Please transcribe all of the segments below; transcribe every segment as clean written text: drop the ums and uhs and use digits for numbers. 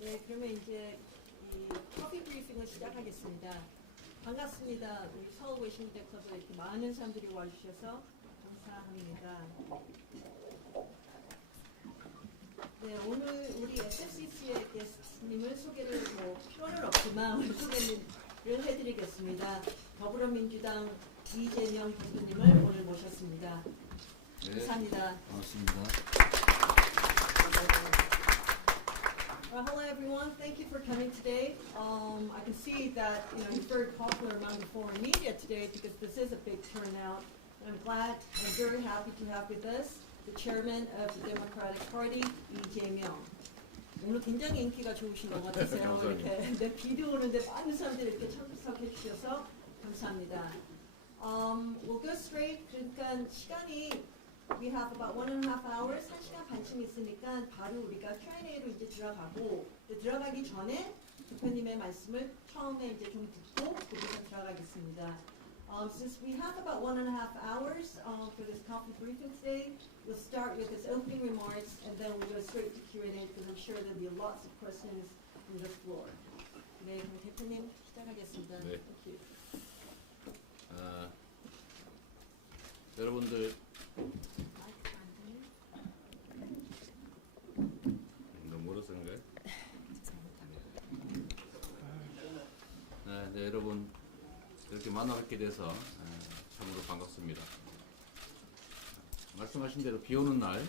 네, 그러면 이제 이 커피 브리핑을 시작하겠습니다. 반갑습니다. 우리 서울 외신기자클럽에 이렇게 많은 사람들이 와주셔서 감사합니다. 네, 오늘 우리 SFCC의 게스트님을 소개를 필요는 없지만 오늘 소개를 해드리겠습니다. 더불어민주당 이재명 대표님을 오늘 모셨습니다. 네, 감사합니다. 반갑습니다. Hello everyone, thank you for coming today. I can see that you're very popular among the foreign media today because this is a big turnout. And I'm glad and very happy to have with us the chairman of the Democratic Party, Lee 오늘 굉장히 인기가 좋으신 것 같으세요. 이렇게 내 비도 오는데 많은 사람들이 이렇게 참석해 주셔서 감사합니다. We'll go straight. 그러니까 시간이 we have about 1.5 hours, 1시간 반쯤 있으니까 바로 우리가 Q&A로 이제 들어가고 들어가기 전에 대표님의 말씀을 처음에 이제 좀 듣고 거기서 들어가겠습니다. Since we have about 1.5 hours for this coffee briefing today, we'll start with his opening remarks and then we'll go straight to Q&A because I'm sure there'll be lots of questions from the floor. 네, 그럼 대표님 시작하겠습니다. 네. Thank you. 여러분들 너무 멀어서 그런가요? 네, 여러분 이렇게 만나뵙게 돼서 참으로 반갑습니다. 말씀하신 대로 비 오는 날,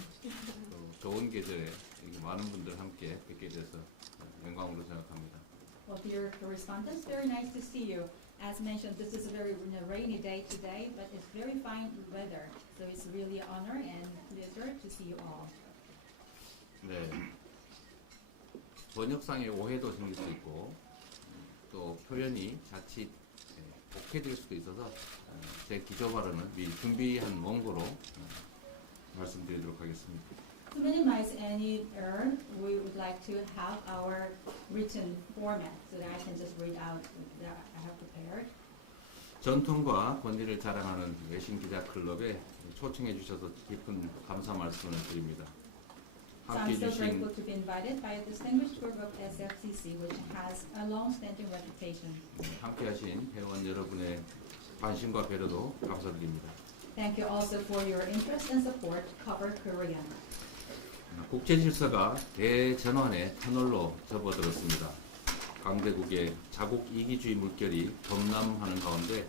좋은 계절에 이렇게 많은 분들 함께 뵙게 돼서 영광으로 생각합니다. Well, dear correspondents, very nice to see you. As mentioned, this is a very rainy day today, but it's very fine weather. So it's really an honor and pleasure to see you all. 네. 번역상의 오해도 생길 수 있고 또 표현이 자칫 복해질 수도 있어서 제 기조 발언은 미리 준비한 원고로 말씀드리도록 하겠습니다. To minimize any error, we would like to have our written format so that I can just read out that I have prepared. 전통과 권위를 자랑하는 외신기자클럽에 초청해 주셔서 깊은 감사 말씀을 드립니다. So I'm so grateful to be invited by a distinguished group of SFCC, which has a long-standing reputation. 함께하신 회원 여러분의 관심과 배려도 감사드립니다. Thank you also for your interest and support. Cover Korean. 국제 질서가 대전환의 터널로 접어들었습니다. 강대국의 자국 이기주의 물결이 범람하는 가운데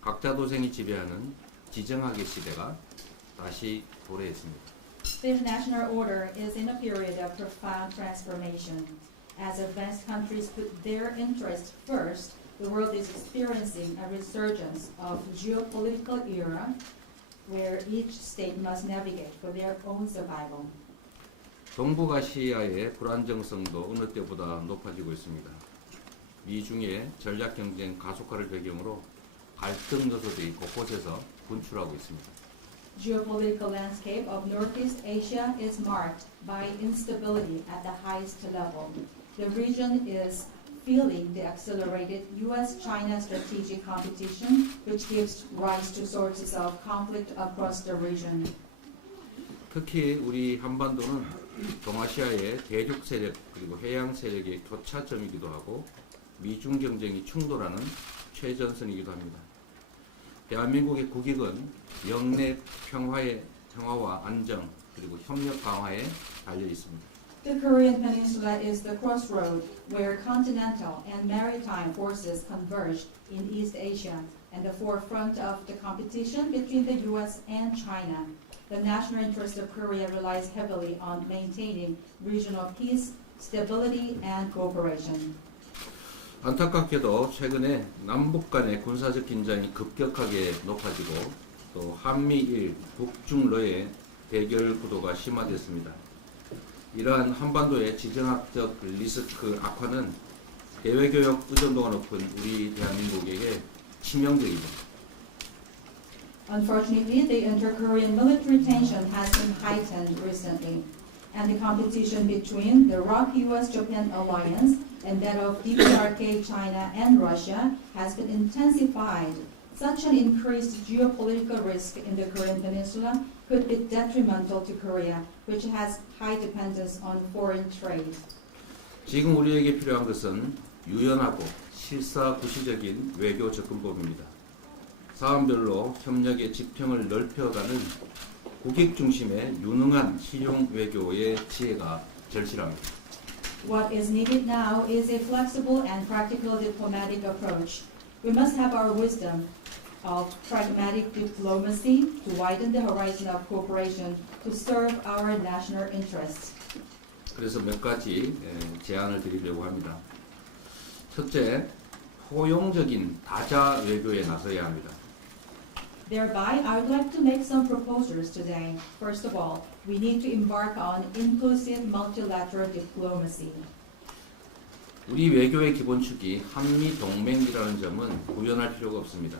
각자 도생이 지배하는 지정학의 시대가 다시 도래했습니다. The international order is in a period of profound transformation. As advanced countries put their interests first, the world is experiencing a resurgence of geopolitical era where each state must navigate for their own survival. 동북아시아의 불안정성도 어느 때보다 높아지고 있습니다. 미중의 전략 경쟁 가속화를 배경으로 갈등 요소들이 곳곳에서 분출하고 있습니다. Geopolitical landscape of Northeast Asia is marked by instability at the highest level. The region is feeling the accelerated U.S.-China strategic competition, which gives rise to sources of conflict across the region. 특히 우리 한반도는 동아시아의 대륙 세력 그리고 해양 세력의 교차점이기도 하고 미중 경쟁이 충돌하는 최전선이기도 합니다. 대한민국의 국익은 영내 평화와 안정 그리고 협력 강화에 달려 있습니다. The Korean Peninsula is the crossroad where continental and maritime forces converge in East Asia and the forefront of the competition between the U.S. and China. The national interest of Korea relies heavily on maintaining regional peace, stability, and cooperation. 안타깝게도 최근에 남북 간의 군사적 긴장이 급격하게 높아지고 또 한미일, 북중러의 대결 구도가 심화됐습니다. 이러한 한반도의 지정학적 리스크 악화는 대외교역 의존도가 높은 우리 대한민국에게 치명적이죠. Unfortunately, the inter-Korean military tension has been heightened recently, and the competition between the ROK-US-Japan alliance and that of DPRK, China, and Russia has been intensified. Such an increased geopolitical risk in the Korean Peninsula could be detrimental to Korea, which has high dependence on foreign trade. 지금 우리에게 필요한 것은 유연하고 실사구시적인 외교 접근법입니다. 사안별로 협력의 지평을 넓혀가는 국익 중심의 유능한 실용 외교의 지혜가 절실합니다. What is needed now is a flexible and practical diplomatic approach. We must have our wisdom of pragmatic diplomacy to widen the horizon of cooperation to serve our national interests. 그래서 몇 가지 제안을 드리려고 합니다. 첫째, 포용적인 다자 외교에 나서야 합니다. Thereby, I would like to make some proposals today. First of all, we need to embark on inclusive multilateral diplomacy. 우리 외교의 기본축이 한미 동맹이라는 점은 구현할 필요가 없습니다.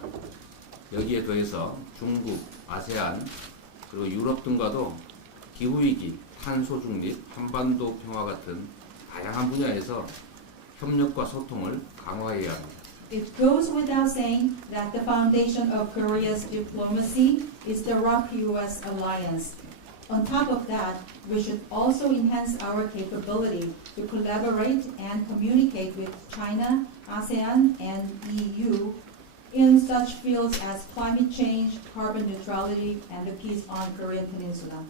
여기에 더해서 중국, 아세안, 그리고 유럽 등과도 기후위기, 탄소 중립, 한반도 평화 같은 다양한 분야에서 협력과 소통을 강화해야 합니다. It goes without saying that the foundation of Korea's diplomacy is the ROK-US alliance. On top of that, we should also enhance our capability to collaborate and communicate with China, ASEAN, and EU in such fields as climate change, carbon neutrality, and the peace on Korean Peninsula.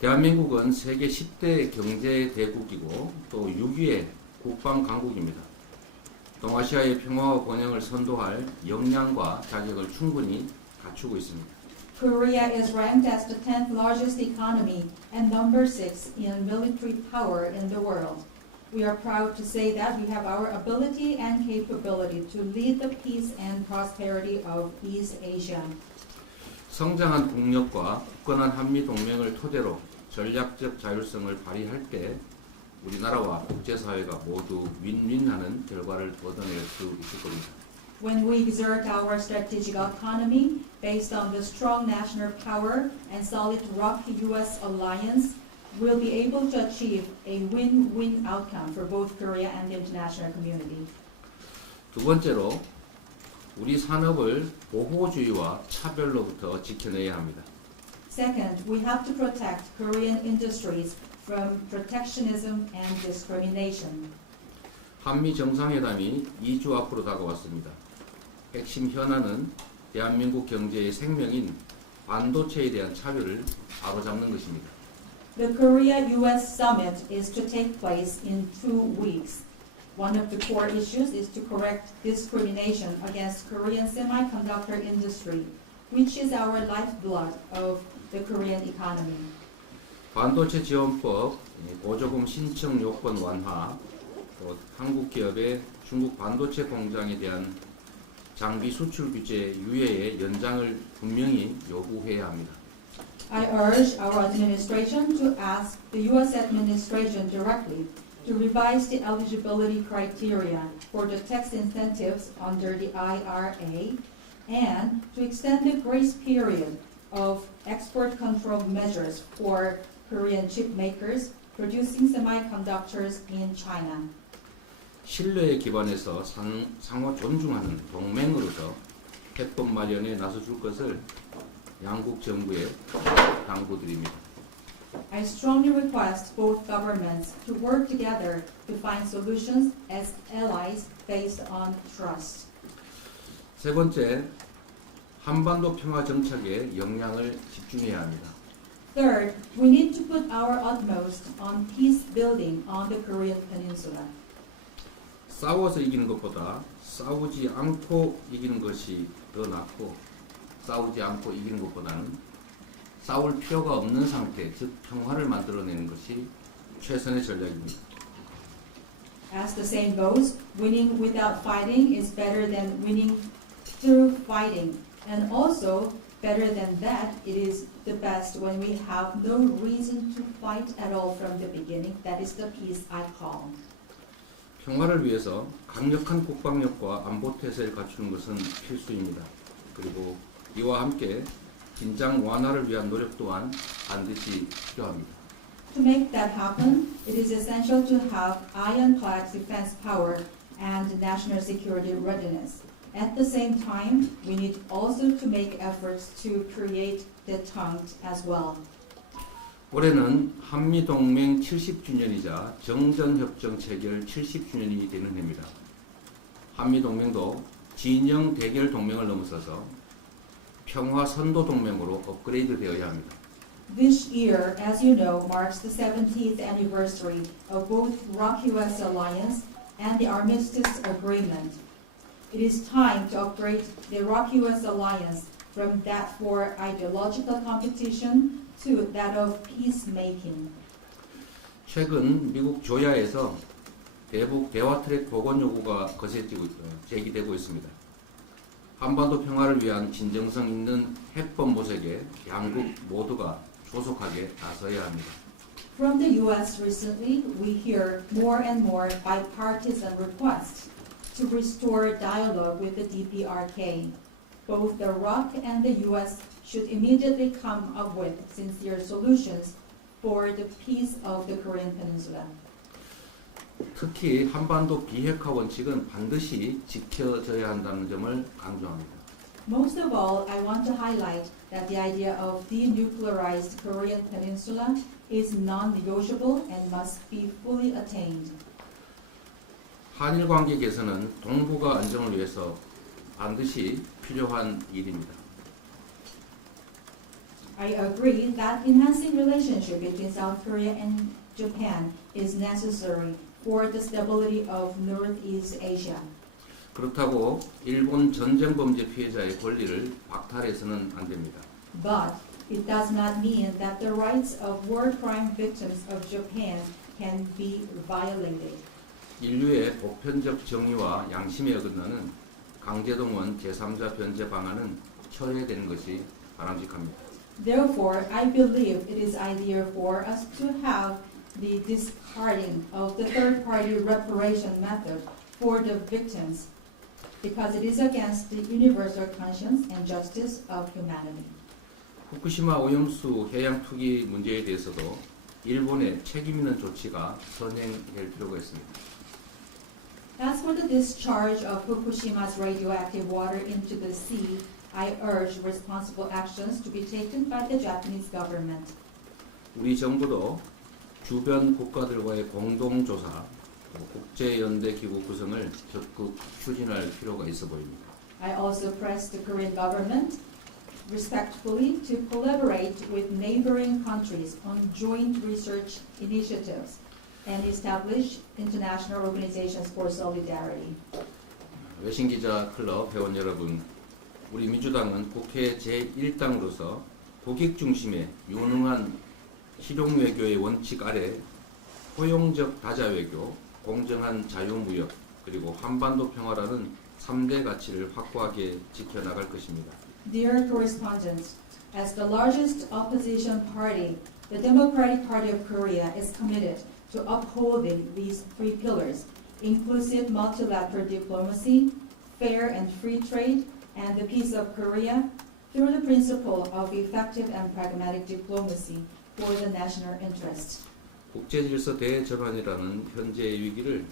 대한민국은 세계 10대 경제 대국이고 또 6위의 국방 강국입니다. 동아시아의 평화와 번영을 선도할 역량과 자격을 충분히 갖추고 있습니다. Korea is ranked as the 10th largest economy and number 6 in military power in the world. We are proud to say that we have our ability and capability to lead the peace and prosperity of East Asia. 성장한 국력과 굳건한 한미 동맹을 토대로 전략적 자율성을 발휘할 때 우리나라와 국제사회가 모두 윈윈하는 결과를 얻어낼 수 있을 겁니다. When we exert our strategic autonomy based on the strong national power and solid ROK-US alliance, we'll be able to achieve a win-win outcome for both Korea and the international community. 두 번째로 우리 산업을 보호주의와 차별로부터 지켜내야 합니다. Second, we have to protect Korean industries from protectionism and discrimination. 한미 정상회담이 2주 앞으로 다가왔습니다. 핵심 현안은 대한민국 경제의 생명인 반도체에 대한 차별을 바로잡는 것입니다. The Korea-US summit is to take place in 2 weeks. One of the core issues is to correct discrimination against Korean semiconductor industry, which is our lifeblood of the Korean economy. 반도체 지원법, 보조금 신청 요건 완화, 또 한국 기업의 중국 반도체 공장에 대한 장비 수출 규제 유예의 연장을 분명히 요구해야 합니다. I urge our administration to ask the U.S. administration directly to revise the eligibility criteria for the tax incentives under the IRA and to extend the grace period of export control measures for Korean chip makers producing semiconductors in China. 신뢰에 기반해서 상호 존중하는 동맹으로서 해법 마련에 나서줄 것을 양국 정부에 당부드립니다. I strongly request both governments to work together to find solutions as allies based on trust. 세 번째, 한반도 평화 정착에 역량을 집중해야 합니다. Third, we need to put our utmost on peace building on the Korean Peninsula. 싸워서 이기는 것보다 싸우지 않고 이기는 것이 더 낫고 싸우지 않고 이기는 것보다는 싸울 필요가 없는 상태, 즉 평화를 만들어내는 것이 최선의 전략입니다. As the saying goes, winning without fighting is better than winning through fighting. And also, better than that, it is the best when we have no reason to fight at all from the beginning. That is the peace I call. 평화를 위해서 강력한 국방력과 안보 태세를 갖추는 것은 필수입니다. 그리고 이와 함께 긴장 완화를 위한 노력 또한 반드시 필요합니다. To make that happen, it is essential to have ironclad defense power and national security readiness. At the same time, we need also to make efforts to create détente as well. 올해는 한미동맹 70주년이자 정전협정 체결 70주년이 되는 해입니다. 한미동맹도 진영 대결 동맹을 넘어서서 평화 선도 동맹으로 업그레이드 되어야 합니다. This year, as you know, marks the 70th anniversary of both ROK-US alliance and the Armistice Agreement. It is time to upgrade the ROK-US alliance from that for ideological competition to that of peacemaking. 최근 미국 조야에서 대북 대화 트랙 복원 요구가 제기되고 있습니다. 한반도 평화를 위한 진정성 있는 핵범 모색에 양국 모두가 조속하게 나서야 합니다. From the U.S. recently, we hear more and more bipartisan requests to restore dialogue with the DPRK. Both the ROK and the U.S. should immediately come up with sincere solutions for the peace of the Korean Peninsula. 특히 한반도 비핵화 원칙은 반드시 지켜져야 한다는 점을 강조합니다. Most of all, I want to highlight that the idea of denuclearized Korean Peninsula is non-negotiable and must be fully attained. 한일 관계 개선은 동북아 안정을 위해서 반드시 필요한 일입니다. I agree that enhancing relationship between South Korea and Japan is necessary for the stability of Northeast Asia. 그렇다고 일본 전쟁 범죄 피해자의 권리를 박탈해서는 안 됩니다. But it does not mean that the rights of war crime victims of Japan can be violated. 인류의 보편적 정의와 양심에 어긋나는 강제동원 제3자 변제 방안은 철회되는 것이 바람직합니다. Therefore, I believe it is ideal for us to have the discarding of the third-party reparation method for the victims because it is against the universal conscience and justice of humanity. 후쿠시마 오염수 해양 투기 문제에 대해서도 일본의 책임 있는 조치가 선행될 필요가 있습니다. As for the discharge of Fukushima's radioactive water into the sea, I urge responsible actions to be taken by the Japanese government. 우리 정부도 주변 국가들과의 공동조사, 국제연대기구 구성을 적극 추진할 필요가 있어 보입니다. I also press the Korean government respectfully to collaborate with neighboring countries on joint research initiatives and establish international organizations for solidarity. 외신기자클럽 회원 여러분, 우리 민주당은 국회 제1당으로서 국익 중심의 유능한 실용외교의 원칙 아래 포용적 다자외교, 공정한 자유무역, 그리고 한반도 평화라는 3대 가치를 확고하게 지켜나갈 것입니다. Dear correspondents, as the largest opposition party, the Democratic Party of Korea is committed to upholding these three pillars: inclusive multilateral diplomacy, fair and free trade, and the peace of Korea through the principle of effective and pragmatic diplomacy for the national interest. 국제질서 대전환이라는 현재의 위기를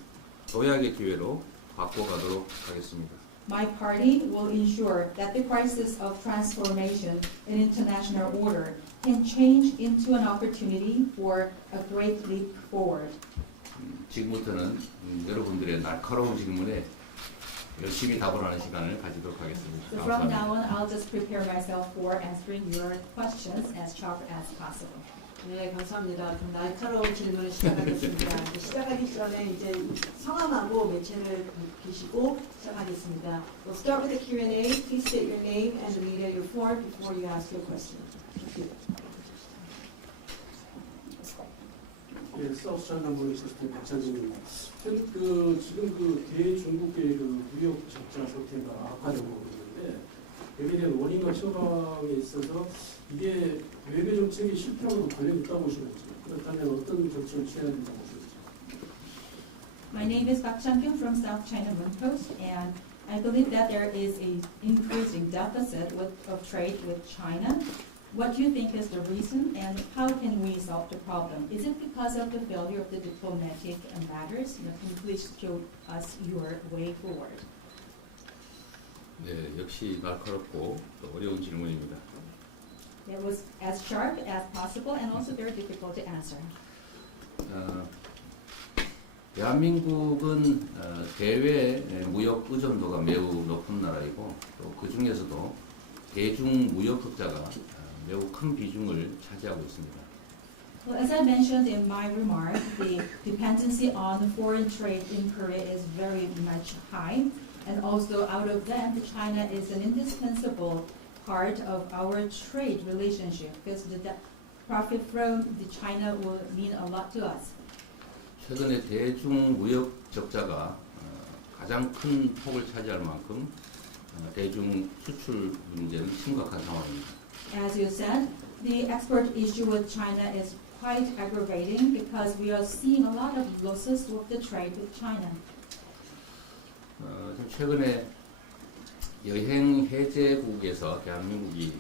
도약의 기회로 바꿔가도록 하겠습니다. My party will ensure that the crisis of transformation in international order can change into an opportunity for a great leap forward. 지금부터는 여러분들의 날카로운 질문에 열심히 답을 하는 시간을 가지도록 하겠습니다. So from 감사합니다. now on, I'll just prepare myself for answering your questions as sharp as possible. 네, 감사합니다. 그럼 날카로운 질문을 시작하겠습니다. 이제 시작하기 전에 이제 성함하고 매체를 비시고 시작하겠습니다. We'll start with the Q&A. Please state your name and the media you're for before you ask your question. 예, 수석전문위원 박찬진입니다. 지금 대중국의 무역 적자 상태가 악화되고 있는데 여기에 대한 원인과 처방에 있어서 이게 외교 정책이 실패하고도 관련이 있다고 보시는지, 그렇다면 어떤 조치를 취해야 된다고 보시는지. My name is Park Chan-kyung from South China Moon Post, and I believe that there is an increasing deficit of trade with China. What do you think is the reason, and how can we solve the problem? Is it because of the failure of the diplomatic matters? Can you please show us your way forward? 네, 역시 날카롭고 또 어려운 질문입니다. It was as sharp as possible and also very difficult to answer. 대한민국은 대외 무역 의존도가 매우 높은 나라이고 또 그 중에서도 대중 무역 흑자가 매우 큰 비중을 차지하고 있습니다. Well, as I mentioned in my remark, the dependency on foreign trade in Korea is very much high, and also out of that, China is an indispensable part of our trade relationship because the profit from the China will mean a lot to us. 최근에 대중 무역 적자가 가장 큰 폭을 차지할 만큼 대중 수출 문제는 심각한 상황입니다. As you said, the export issue with China is quite aggravating because we are seeing a lot of losses with the trade with China. 최근에 여행 해제국에서 대한민국이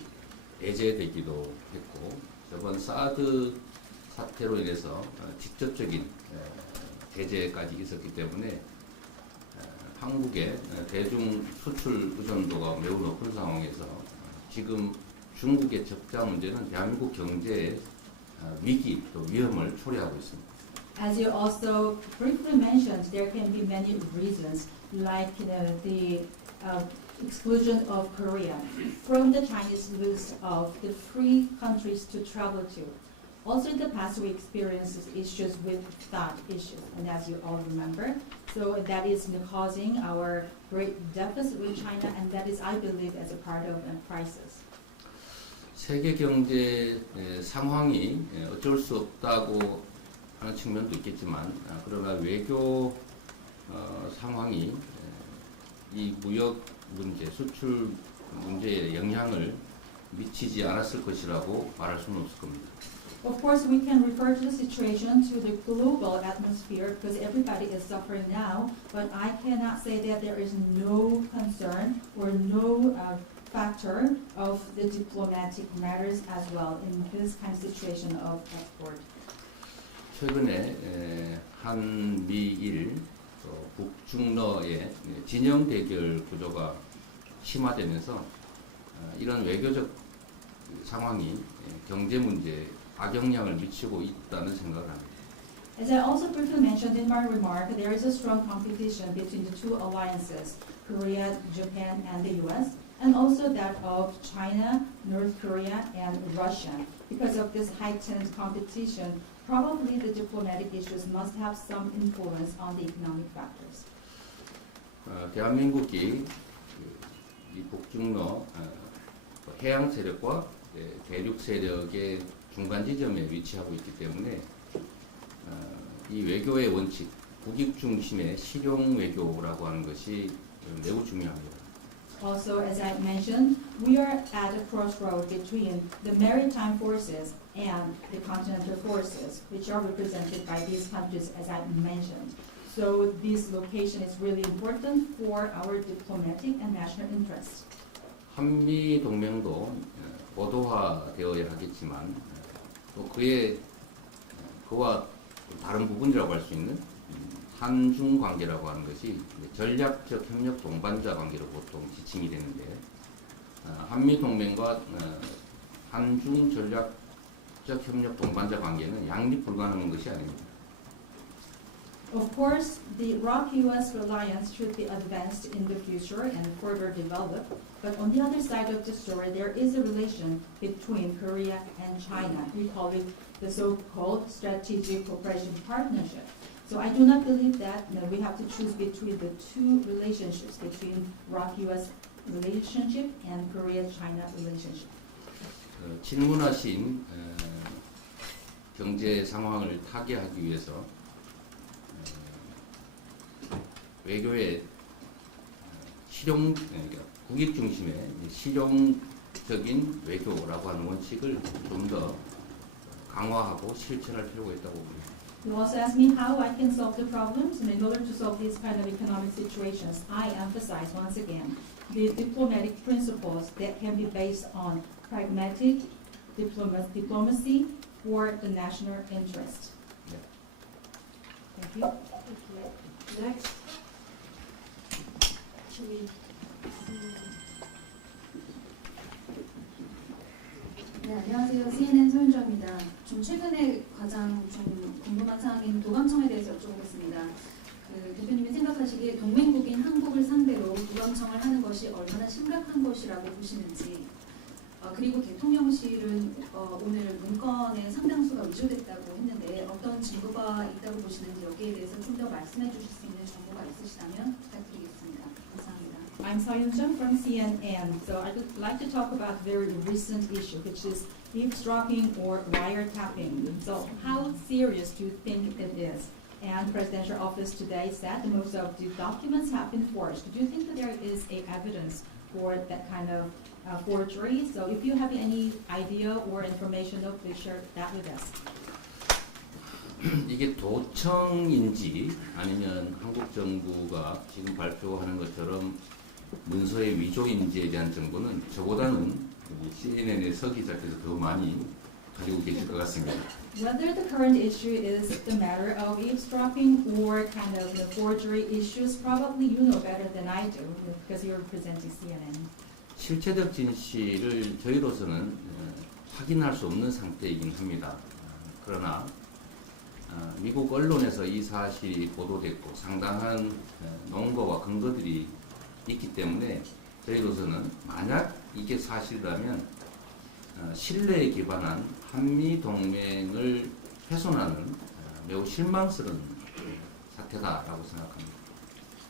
배제되기도 했고 저번 사드 사태로 인해서 직접적인 제재까지 있었기 때문에 한국의 대중 수출 의존도가 매우 높은 상황에서 지금 중국의 적자 문제는 대한민국 경제의 위기 또 위험을 초래하고 있습니다. As you also briefly mentioned, there can be many reasons, like the exclusion of Korea from the Chinese list of the free countries to travel to. Also in the past we experienced issues with that issue, and as you all remember, so that is causing our great deficit with China, and that is, I believe, as a part of a crisis. 세계 경제 상황이 어쩔 수 없다고 하는 측면도 있겠지만 그러나 외교 상황이 이 무역 문제, 수출 문제에 영향을 미치지 않았을 것이라고 말할 수는 없을 겁니다. Of course, we can refer to the situation to the global atmosphere because everybody is suffering now, but I cannot say that there is no concern or no factor of the diplomatic matters as well in this kind of situation of export. 최근에 한미일 북중러의 진영 대결 구조가 심화되면서 이런 외교적 상황이 경제 문제에 악영향을 미치고 있다는 생각을 합니다. As I also briefly mentioned in my remark, there is a strong competition between the two alliances, Korea, Japan, and the US, and also that of China, North Korea, and Russia. Because of this heightened competition, probably the diplomatic issues must have some influence on the economic factors. 대한민국이 이 북중러 해양 세력과 대륙 세력의 중간 지점에 위치하고 있기 때문에 이 외교의 원칙, 국익 중심의 실용 외교라고 하는 것이 매우 중요합니다. Also, as I mentioned, we are at a crossroad between the maritime forces and the continental forces, which are represented by these countries, as I mentioned. So this location is really important for our diplomatic and national interests. 한미 동맹도 고도화되어야 하겠지만 또 그와 다른 부분이라고 할 수 있는 한중 관계라고 하는 것이 전략적 협력 동반자 관계로 보통 지칭이 되는데 한미 동맹과 한중 전략적 협력 동반자 관계는 양립 불가능한 것이 아닙니다. Of course, the ROC-US reliance should be advanced in the future and further developed, but on the other side of the story, there is a relation between Korea and China. We call it the so-called strategic cooperation partnership. So I do not believe that we have to choose between the two relationships, between ROC-US relationship and Korea-China relationship. 질문하신 경제 상황을 타개하기 위해서 외교의 실용, 그러니까 국익 중심의 실용적인 외교라고 하는 원칙을 좀 더 강화하고 실천할 필요가 있다고 봅니다. You also asked me how I can solve the problems, and in order to solve these kind of economic situations, I emphasize once again the diplomatic principles that can be based on pragmatic diplomacy for the national interest. 네. Thank you. Thank you. Next. Should we 네, 안녕하세요. CNN 소윤주입니다. 좀 최근에 가장 좀 궁금한 사항인 도감청에 대해서 여쭤보겠습니다. 대표님이 생각하시기에 동맹국인 한국을 상대로 도감청을 하는 것이 얼마나 심각한 것이라고 보시는지, 그리고 대통령실은 오늘 문건의 상당수가 위조됐다고 했는데 어떤 증거가 있다고 보시는지 여기에 대해서 좀 더 말씀해 주실 수 있는 정보가 있으시다면 부탁드리겠습니다. 감사합니다. I'm Soyun Chung from CNN. So I'd like to talk about a very recent issue, which is eavesdropping or wiretapping. So how serious do you think it is? And Presidential Office today said that most of the documents have been forged. Do you think that there is a evidence for that kind of forgery? So if you have any idea or information, please share that with us. 이게 도청인지 아니면 한국 정부가 지금 발표하는 것처럼 문서의 위조인지에 대한 정보는 저보다는 CNN의 서 기자께서 더 많이 가지고 계실 것 같습니다. Whether the current issue is the matter of eavesdropping or kind of the forgery issues, probably you know better than I do because you're representing CNN. 실체적 진실을 저희로서는 확인할 수 없는 상태이긴 합니다. 그러나 미국 언론에서 이 사실이 보도됐고 상당한 논거와 근거들이 있기 때문에 저희로서는 만약 이게 사실이라면 신뢰에 기반한 한미 동맹을 훼손하는 매우 실망스러운 사태다라고 생각합니다.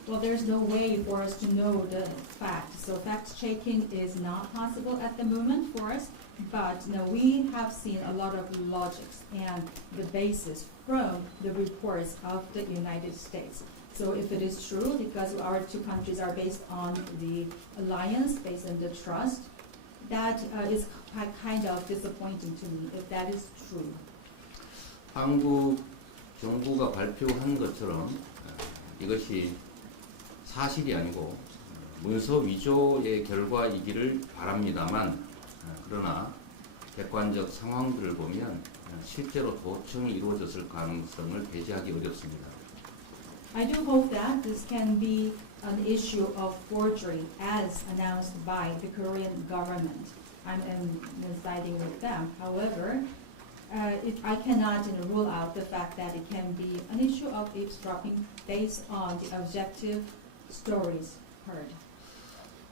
Well, there's no way for us to know the fact. So fact-checking is not possible at the moment for us. But we have seen a lot of logics and the basis from the reports of the United States. So if it is true, because our two countries are based on the alliance, based on the trust, that is kind of disappointing to me if that is true. 한국 정부가 발표한 것처럼 이것이 사실이 아니고 문서 위조의 결과이기를 바랍니다만 그러나 객관적 상황들을 보면 실제로 도청이 이루어졌을 가능성을 배제하기 어렵습니다. I do hope that this can be an issue of forgery as announced by the Korean government. I'm siding with them. However, I cannot rule out the fact that it can be an issue of eavesdropping based on the objective stories heard.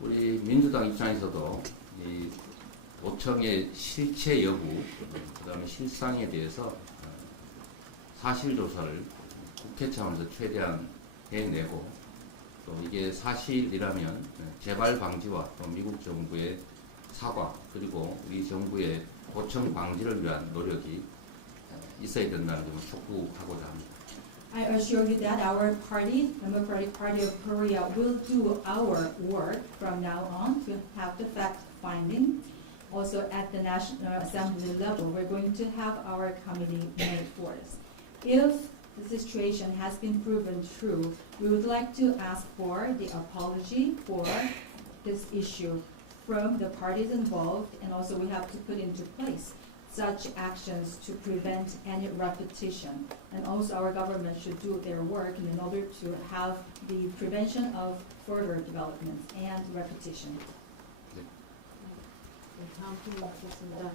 우리 민주당 입장에서도 이 도청의 실체 여부, 그다음에 실상에 대해서 사실 조사를 국회 차원에서 최대한 해내고 또 이게 사실이라면 재발 방지와 또 미국 정부의 사과 그리고 우리 정부의 도청 방지를 위한 노력이 있어야 된다는 점을 촉구하고자 합니다. I assure you that our party, Democratic Party of Korea, will do our work from now on to have the fact-finding. Also at the National Assembly level, we're going to have our committee made for us. If the situation has been proven true, we would like to ask for the apology for this issue from the parties involved, and also we have to put into place such actions to prevent any repetition. And also our government should do their work in order to have the prevention of further developments and repetition. 다음 질문 받겠습니다.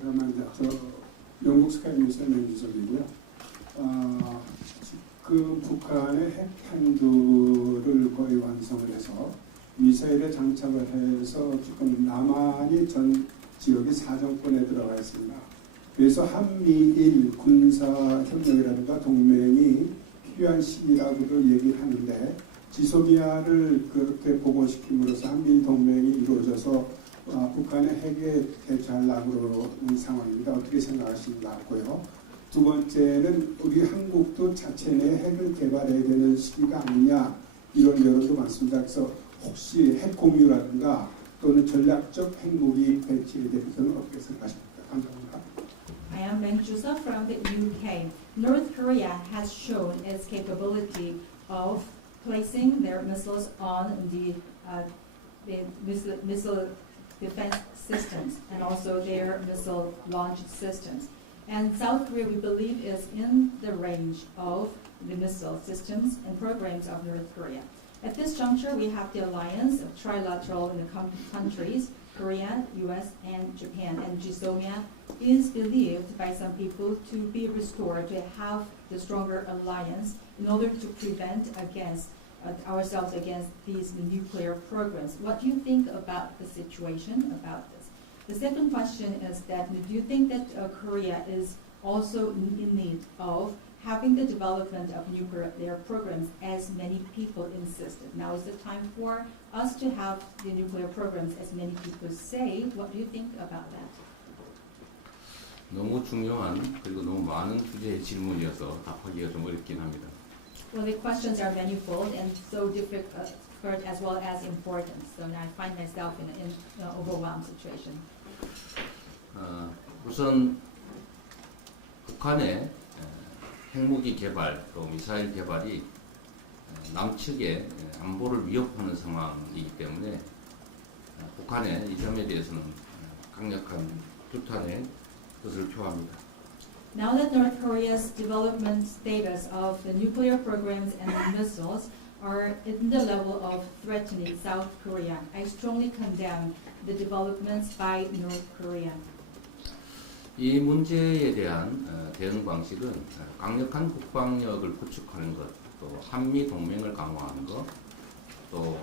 그러면 영국 스카이뉴스 명기석이고요. 지금 북한의 핵 탄두를 거의 완성을 해서 미사일에 장착을 해서 지금 남한이 전 지역이 사정권에 들어가 있습니다. 그래서 한미일 군사 협력이라든가 동맹이 필요한 시기라고도 얘기를 하는데 지소미아를 그렇게 복원시킴으로써 한미일 동맹이 이루어져서 북한의 핵에 대처하려고 하는 상황입니다. 어떻게 생각하시는가고요. 두 번째는 우리 한국도 자체 내 핵을 개발해야 되는 시기가 아니냐 이런 여론도 많습니다. 그래서 혹시 핵 공유라든가 또는 전략적 핵무기 배치에 대해서는 어떻게 생각하십니까? 감사합니다. I am Menjusa from the UK. North Korea has shown its capability of placing their missiles on the missile defense systems and also their missile launch systems. And South Korea, we believe, is in the range of the missile systems and programs of North Korea. At this juncture, we have the alliance of trilateral in the countries, Korea, US, and Japan. And GSOMIA is believed by some people to be restored, to have the stronger alliance in order to prevent against ourselves against these nuclear programs. What do you think about the situation about this? The second question is that do you think that Korea is also in need of having the development of nuclear programs as many people insisted? Now is the time for us to have the nuclear programs as many people say. What do you think about that? 너무 중요한 그리고 너무 많은 주제의 질문이어서 답하기가 좀 어렵긴 합니다. Well, the questions are manifold and so difficult as well as important. So now I find myself in an overwhelmed situation. 우선 북한의 핵무기 개발 또 미사일 개발이 남측의 안보를 위협하는 상황이기 때문에 북한의 이 점에 대해서는 강력한 규탄의 뜻을 표합니다. Now that North Korea's development status of the nuclear programs and the missiles are in the level of threatening South Korea, I strongly condemn the developments by North Korea. 이 문제에 대한 대응 방식은 강력한 국방력을 구축하는 것, 또 한미 동맹을 강화하는 것, 또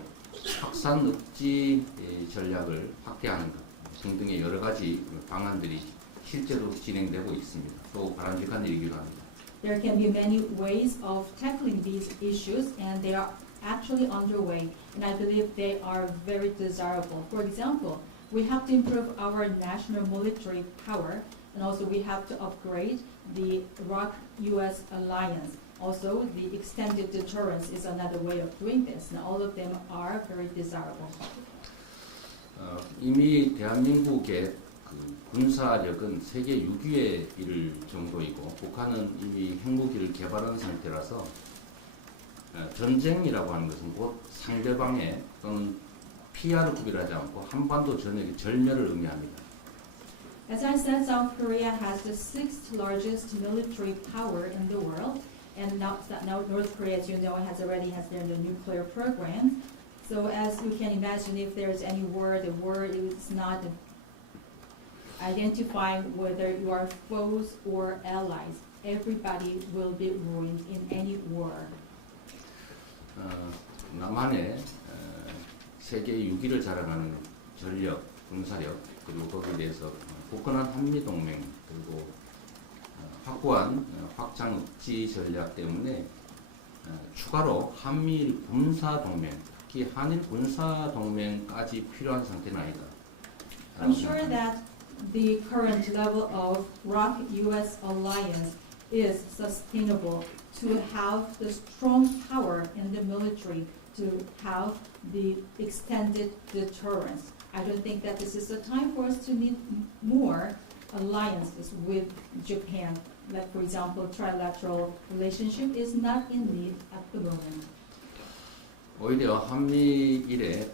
확산 억지 전략을 확대하는 것 등등의 여러 가지 방안들이 실제로 진행되고 있습니다. 또 바람직한 일이기도 합니다. There can be many ways of tackling these issues, and they are actually underway, and I believe they are very desirable. For example, we have to improve our national military power, and also we have to upgrade the ROK-US alliance. Also, the extended deterrence is another way of doing this, and all of them are very desirable. 이미 대한민국의 군사력은 세계 6위에 이를 정도이고 북한은 이미 핵무기를 개발한 상태라서 전쟁이라고 하는 것은 곧 상대방의 또는 피하를 구별하지 않고 한반도 전역의 절멸을 의미합니다. As I said, South Korea has the 6th largest military power in the world, and now North Korea, as you know, has their nuclear program. So as you can imagine, if there is any war, the war is not identifying whether you are foes or allies. Everybody will be ruined in any war. 남한의 세계 6위를 자랑하는 전력, 군사력, 그리고 거기에 대해서 굳건한 한미동맹, 그리고 확고한 확장 억지 전략 때문에 추가로 한미일 군사동맹, 특히 한일 군사동맹까지 필요한 상태는 아니다. I'm sure that the current level of ROK-US alliance is sustainable to have the strong power in the military, to have the extended deterrence. I don't think that this is the time for us to need more alliances with Japan. Like, for example, trilateral relationship is not in need at the moment. 오히려 한미일의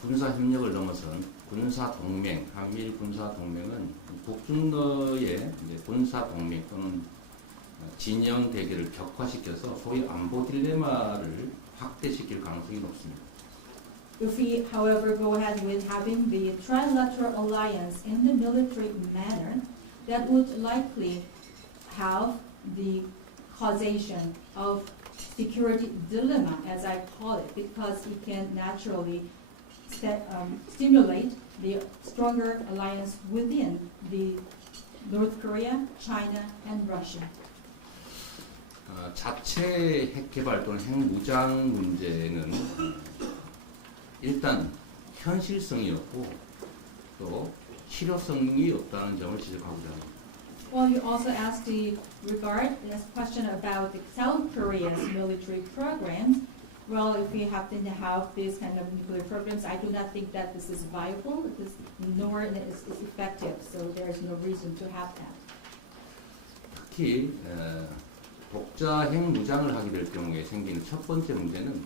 군사 협력을 넘어선 군사 동맹, 한미일 군사 동맹은 북중러의 군사 동맹 또는 진영 대결을 격화시켜서 소위 안보 딜레마를 확대시킬 가능성이 높습니다. If we, however, go ahead with having the trilateral alliance in the military manner, that would likely have the causation of security dilemma, as I call it, because it can naturally stimulate the stronger alliance within the North Korea, China, and Russia. 자체 핵개발 또는 핵무장 문제는 일단 현실성이 없고 또 실효성이 없다는 점을 지적하고자 합니다. Well, you also asked this question about the South Korea's military programs. Well, if we happen to have these kind of nuclear programs, I do not think that this is viable, nor is it effective. So there is no reason to have that. 특히 독자 핵무장을 하게 될 경우에 생기는 첫 번째 문제는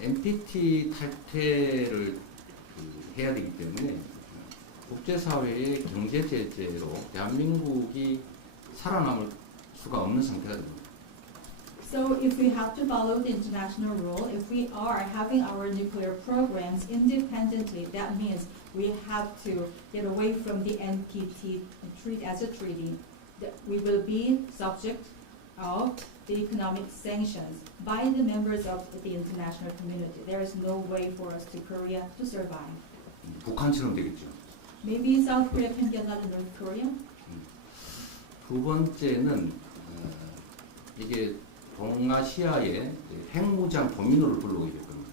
NPT 탈퇴를 해야 되기 때문에 국제사회의 경제 제재로 대한민국이 살아남을 수가 없는 상태가 됩니다. So if we have to follow the international rule, if we are having our nuclear programs independently, that means we have to get away from the NPT as a treaty. We will be subject of the economic sanctions by the members of the international community. There is no way for us to Korea to survive. 북한처럼 되겠죠. Maybe South Korea can get another North Korea. 두 번째는 이게 동아시아의 핵무장 도미노를 불러오게 될 겁니다.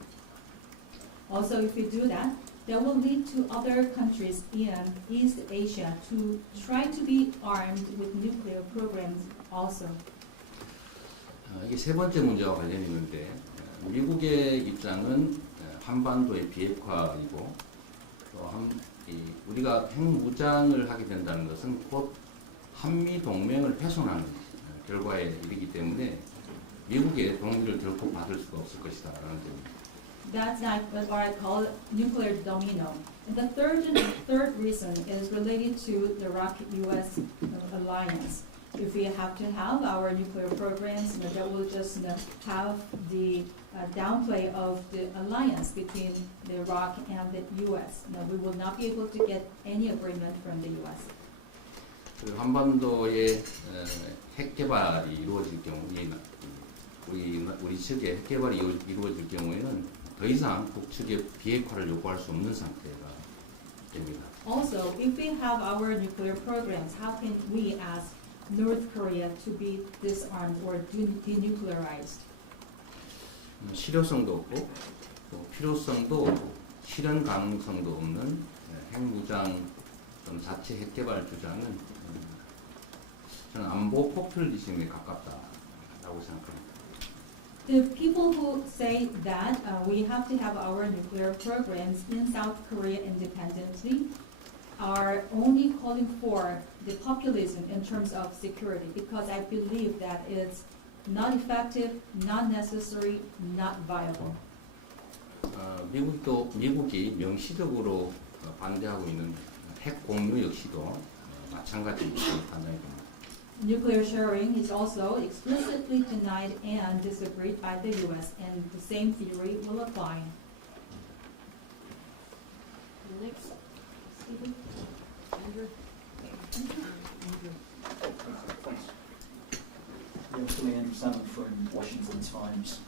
Also, if we do that, that will lead to other countries in East Asia to try to be armed with nuclear programs also. 이게 세 번째 문제와 관련이 있는데 미국의 입장은 한반도의 비핵화이고 또 우리가 핵무장을 하게 된다는 것은 곧 한미 동맹을 훼손하는 결과에 이르기 때문에 미국의 동의를 결코 받을 수가 없을 것이다라는 점입니다. That's like what I call nuclear domino. And the third reason is related to the Iraq-U.S. alliance. If we have to have our nuclear programs, that will just have the downplay of the alliance between the Iraq and the U.S. We will not be able to get any agreement from the U.S. 한반도의 핵 개발이 이루어질 경우, 우리 측의 핵 개발이 이루어질 경우에는 더 이상 북측의 비핵화를 요구할 수 없는 상태가 됩니다. Also, if we have our nuclear programs, how can we ask North Korea to be disarmed or denuclearized? 실효성도 없고 또 필요성도 없고 실현 가능성도 없는 핵무장 또는 자체 핵 개발 주장은 저는 안보 포퓰리즘에 가깝다라고 생각합니다. The people who say that we have to have our nuclear programs in South Korea independently are only calling for the populism in terms of security, because I believe that it's not effective, not necessary, not viable. 미국이 명시적으로 반대하고 있는 핵 공유 역시도 마찬가지로 판단이 됩니다. Nuclear sharing is also explicitly denied and disagreed by the U.S., and the same theory will apply. Next, Stephen, Andrew. Yes, Andrew Salmon from Washington Times.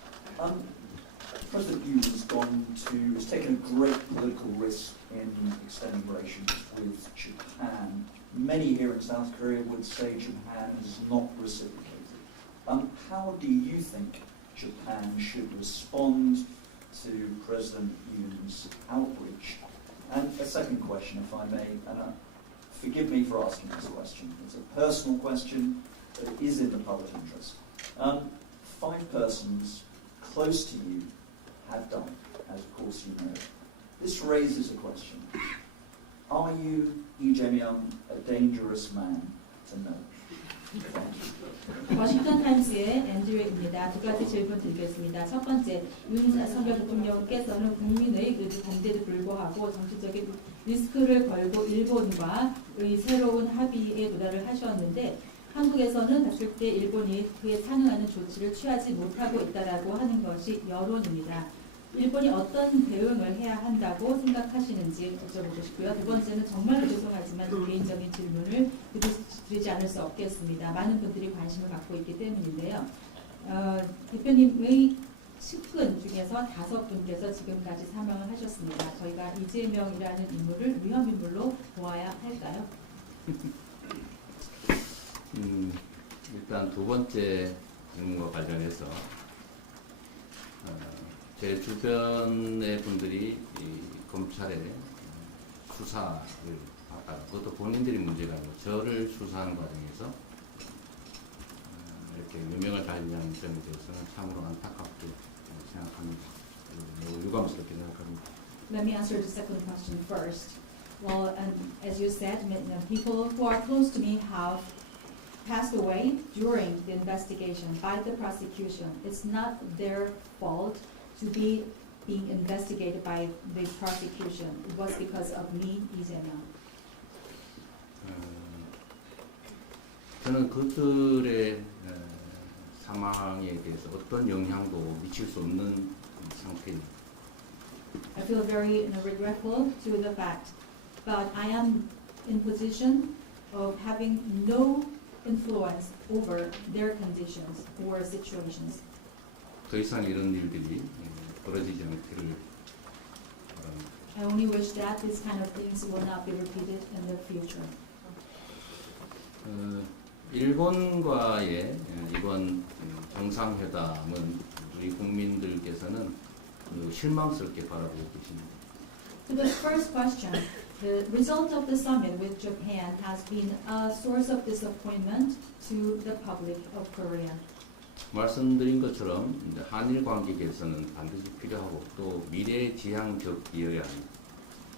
President Yoon has taken a great political risk in extending relations with Japan. Many here in South Korea would say Japan has not reciprocated. How do you think Japan should respond to President Yoon's outreach? And a second question, if I may, and forgive me for asking this question. It's a personal question, but it is in the public interest. 5 persons close to you have died, as of course you know. This raises a question. Are you, Lee Jae-myung, a dangerous man to know? 워싱턴 타임스의 앤드류입니다. 두 가지 질문 드리겠습니다. 첫 번째, 윤석열 대통령께서는 국민의 의지 반대에도 불구하고 정치적인 리스크를 걸고 일본과의 새로운 합의에 도달을 하셨는데, 한국에서는 봤을 때 일본이 그에 상응하는 조치를 취하지 못하고 있다라고 하는 것이 여론입니다. 일본이 어떤 대응을 해야 한다고 생각하시는지 여쭤보고 싶고요. 두 번째는 정말로 죄송하지만 개인적인 질문을 드리지 않을 수 없겠습니다. 많은 분들이 관심을 갖고 있기 때문인데요. 대표님의 측근 중에서 5분께서 지금까지 사망을 하셨습니다. 저희가 이재명이라는 인물을 위험인물로 보아야 할까요? 일단 두 번째 질문과 관련해서 제 주변의 분들이 이 검찰의 수사를 받다가 그것도 본인들이 문제가 아니고 저를 수사하는 과정에서 이렇게 유명을 달리하는 점에 대해서는 참으로 안타깝게 생각합니다. 매우 유감스럽게 생각합니다. Let me answer the second question first. Well, as you said, people who are close to me have passed away during the investigation by the prosecution. It's not their fault to be being investigated by the prosecution. It was because of me, 이재명. 저는 그들의 사망에 대해서 어떤 영향도 미칠 수 없는 상태입니다. I feel very regretful to the fact, but I am in position of having no influence over their conditions or situations. 더 이상 이런 일들이 벌어지지 않기를 바랍니다. I only wish that these kind of things will not be repeated in the future. 일본과의 이번 정상회담은 우리 국민들께서는 실망스럽게 바라보고 계십니다. To the first question, the result of the summit with Japan has been a source of disappointment to the public of Korea. 말씀드린 것처럼 한일 관계 개선은 반드시 필요하고 또 미래지향적이어야 합니다.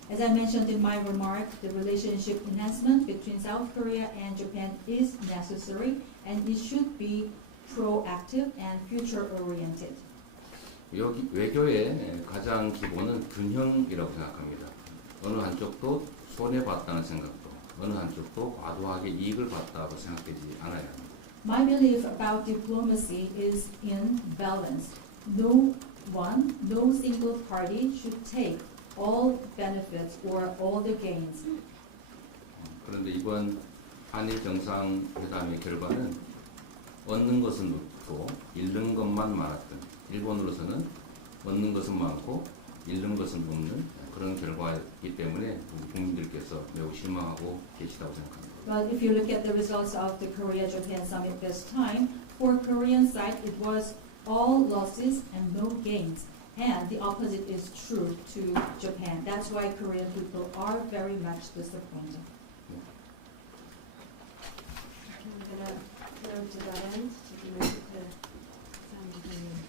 As I mentioned in my remark, the relationship enhancement between South Korea and Japan is necessary and it should be proactive and future-oriented. 외교의 가장 기본은 균형이라고 생각합니다. 어느 한쪽도 손해봤다는 생각도, 어느 한쪽도 과도하게 이익을 봤다고 생각되지 않아야 합니다. My belief about diplomacy is in balance. No single party should take all benefits or all the gains. 그런데 이번 한일 정상회담의 결과는 얻는 것은 없고 잃는 것만 많았던, 일본으로서는 얻는 것은 많고 잃는 것은 없는 그런 결과이기 때문에 국민들께서 매우 실망하고 계시다고 생각합니다. But if you look at the results of the Korea-Japan summit this time, for Korean side it was all losses and no gains. And the opposite is true to Japan. That's why Korean people are very much disappointed. I'm going to go to that end to connect with the sound design.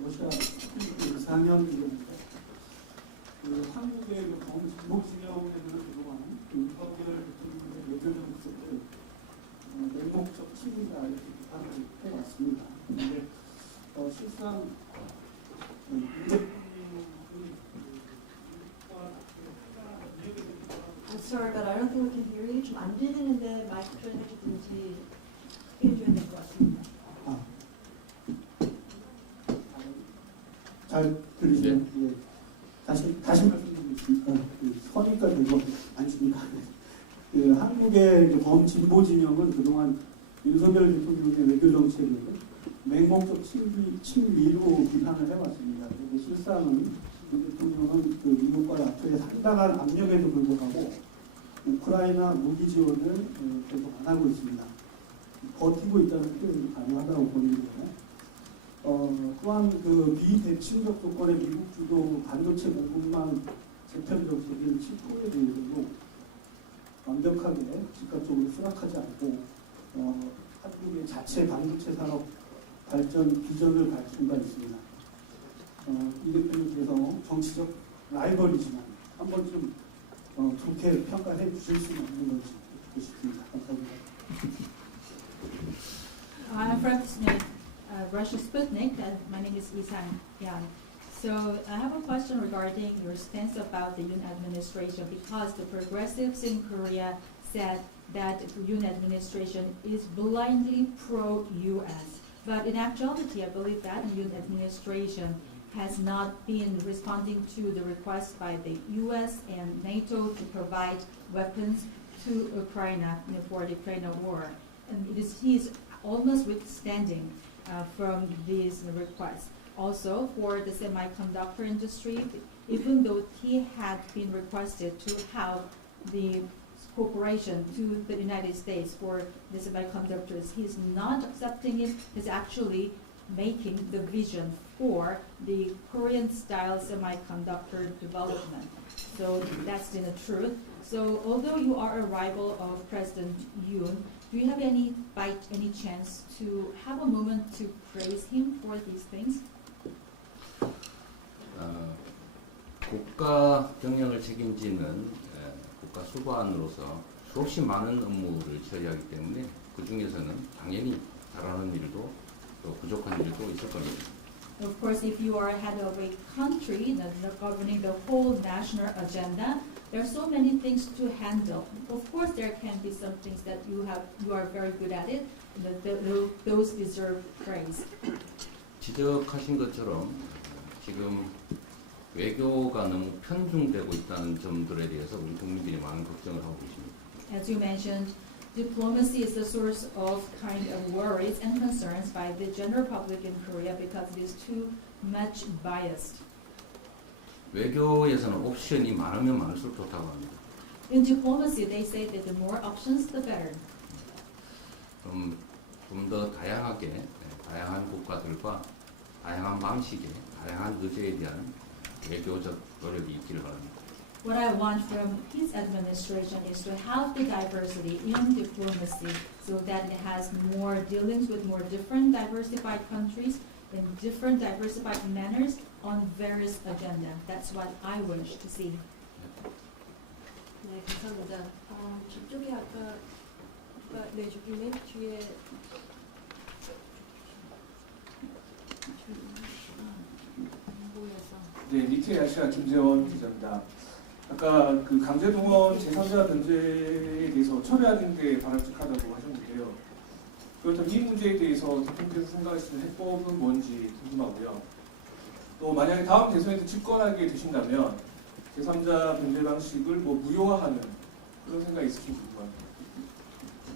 러시아 4년 한국의 정복진영에서는 그동안 윤석열 대통령의 외교적 모습을 맹목적 침이다 이렇게 비판을 해왔습니다. 그런데 실상 I'm sorry, but I don't think we can hear you. 좀 안 들리는데 마이크 좀 해주든지 해줘야 될 것 같습니다. 잘 들리세요? 예. 다시 말씀드리겠습니다. 선의가 되고 않습니까? 한국의 범진보 진영은 그동안 윤석열 대통령의 외교 정책을 맹목적 친미로 비판을 해왔습니다. 그런데 실상은 윤 대통령은 미국과 나토의 상당한 압력에도 불구하고 우크라이나 무기 지원을 계속 안 하고 있습니다. 버티고 있다는 표현이 가능하다고 보는데요. 또한 비대칭적 조건의 미국 주도 반도체 공급망 재편 정책인 칩코에 대해서도 완벽하게 즉각적으로 수락하지 않고 한국의 자체 반도체 산업 발전 비전을 밝힌 바 있습니다. 이 대표님께서 정치적 라이벌이지만 한 번쯤 좋게 평가해 주실 수는 없는 건지 듣고 싶습니다. 감사합니다. I'm from Russia Sputnik. My name is Isan Yan. So I have a question regarding your stance about the Yoon administration, because the progressives in Korea said that the Yoon administration is blindly pro-U.S. But in actuality, I believe that the Yoon administration has not been responding to the request by the U.S. and NATO to provide weapons to Ukraine for the Ukraine war. And he is almost withstanding from these requests. Also, for the semiconductor industry, even though he had been requested to have the cooperation to the United States for the semiconductors, he's not accepting it. He's actually making the vision for the Korean-style semiconductor development. So that's the truth. So although you are a rival of President Yoon, do you have any chance to have a moment to praise him for these things? 국가 경영을 책임지는 국가 수반으로서 수없이 많은 업무를 처리하기 때문에 그 중에서는 당연히 잘하는 일도 또 부족한 일도 있을 겁니다. Of course, if you are head of a country governing the whole national agenda, there are so many things to handle. Of course, there can be some things that you are very good at it, and those deserve praise. 지적하신 것처럼 지금 외교가 너무 편중되고 있다는 점들에 대해서 우리 국민들이 많은 걱정을 하고 계십니다. As you mentioned, diplomacy is the source of kind of worries and concerns by the general public in Korea because it is too much biased. 외교에서는 옵션이 많으면 많을수록 좋다고 합니다. In diplomacy, they say that the more options, the better. 좀 더 다양하게 다양한 국가들과 다양한 방식의 다양한 의제에 대한 외교적 노력이 있기를 바랍니다. What I want from his administration is to have the diversity in diplomacy so that it has more dealings with more different diversified countries in different diversified manners on various agenda. That's what I wish to see. 네, 감사합니다. 저쪽에 아까 네, 저기는 뒤에 보여서. 네, 니케 아시아 김재원 기자입니다. 아까 그 강제동원 제3자 변제에 대해서 철회하는 게 바람직하다고 하셨는데요. 그렇다면 이 문제에 대해서 대통령께서 생각하시는 해법은 뭔지 궁금하고요. 또 만약에 다음 대선에서 집권하게 되신다면 제3자 변제 방식을 무효화하는 그런 생각이 있으신지 궁금합니다.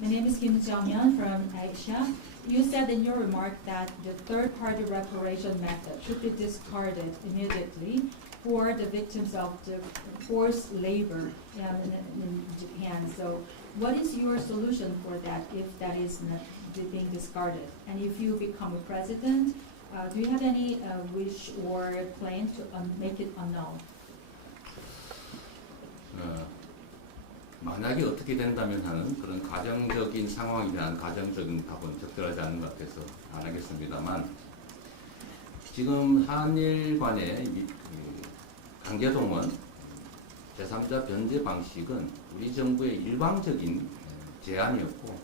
My name is Kim Jong-yeon from Asia. You said in your remark that the third-party reparation method should be discarded immediately for the victims of the forced labor in Japan. So what is your solution for that if that is not being discarded? And if you become a president, do you have any wish or plan to make it annul? 만약에 어떻게 된다면 하는 그런 가정적인 상황에 대한 가정적인 답은 적절하지 않은 것 같아서 안 하겠습니다만 지금 한일 간의 강제동원 제3자 변제 방식은 우리 정부의 일방적인 제안이었고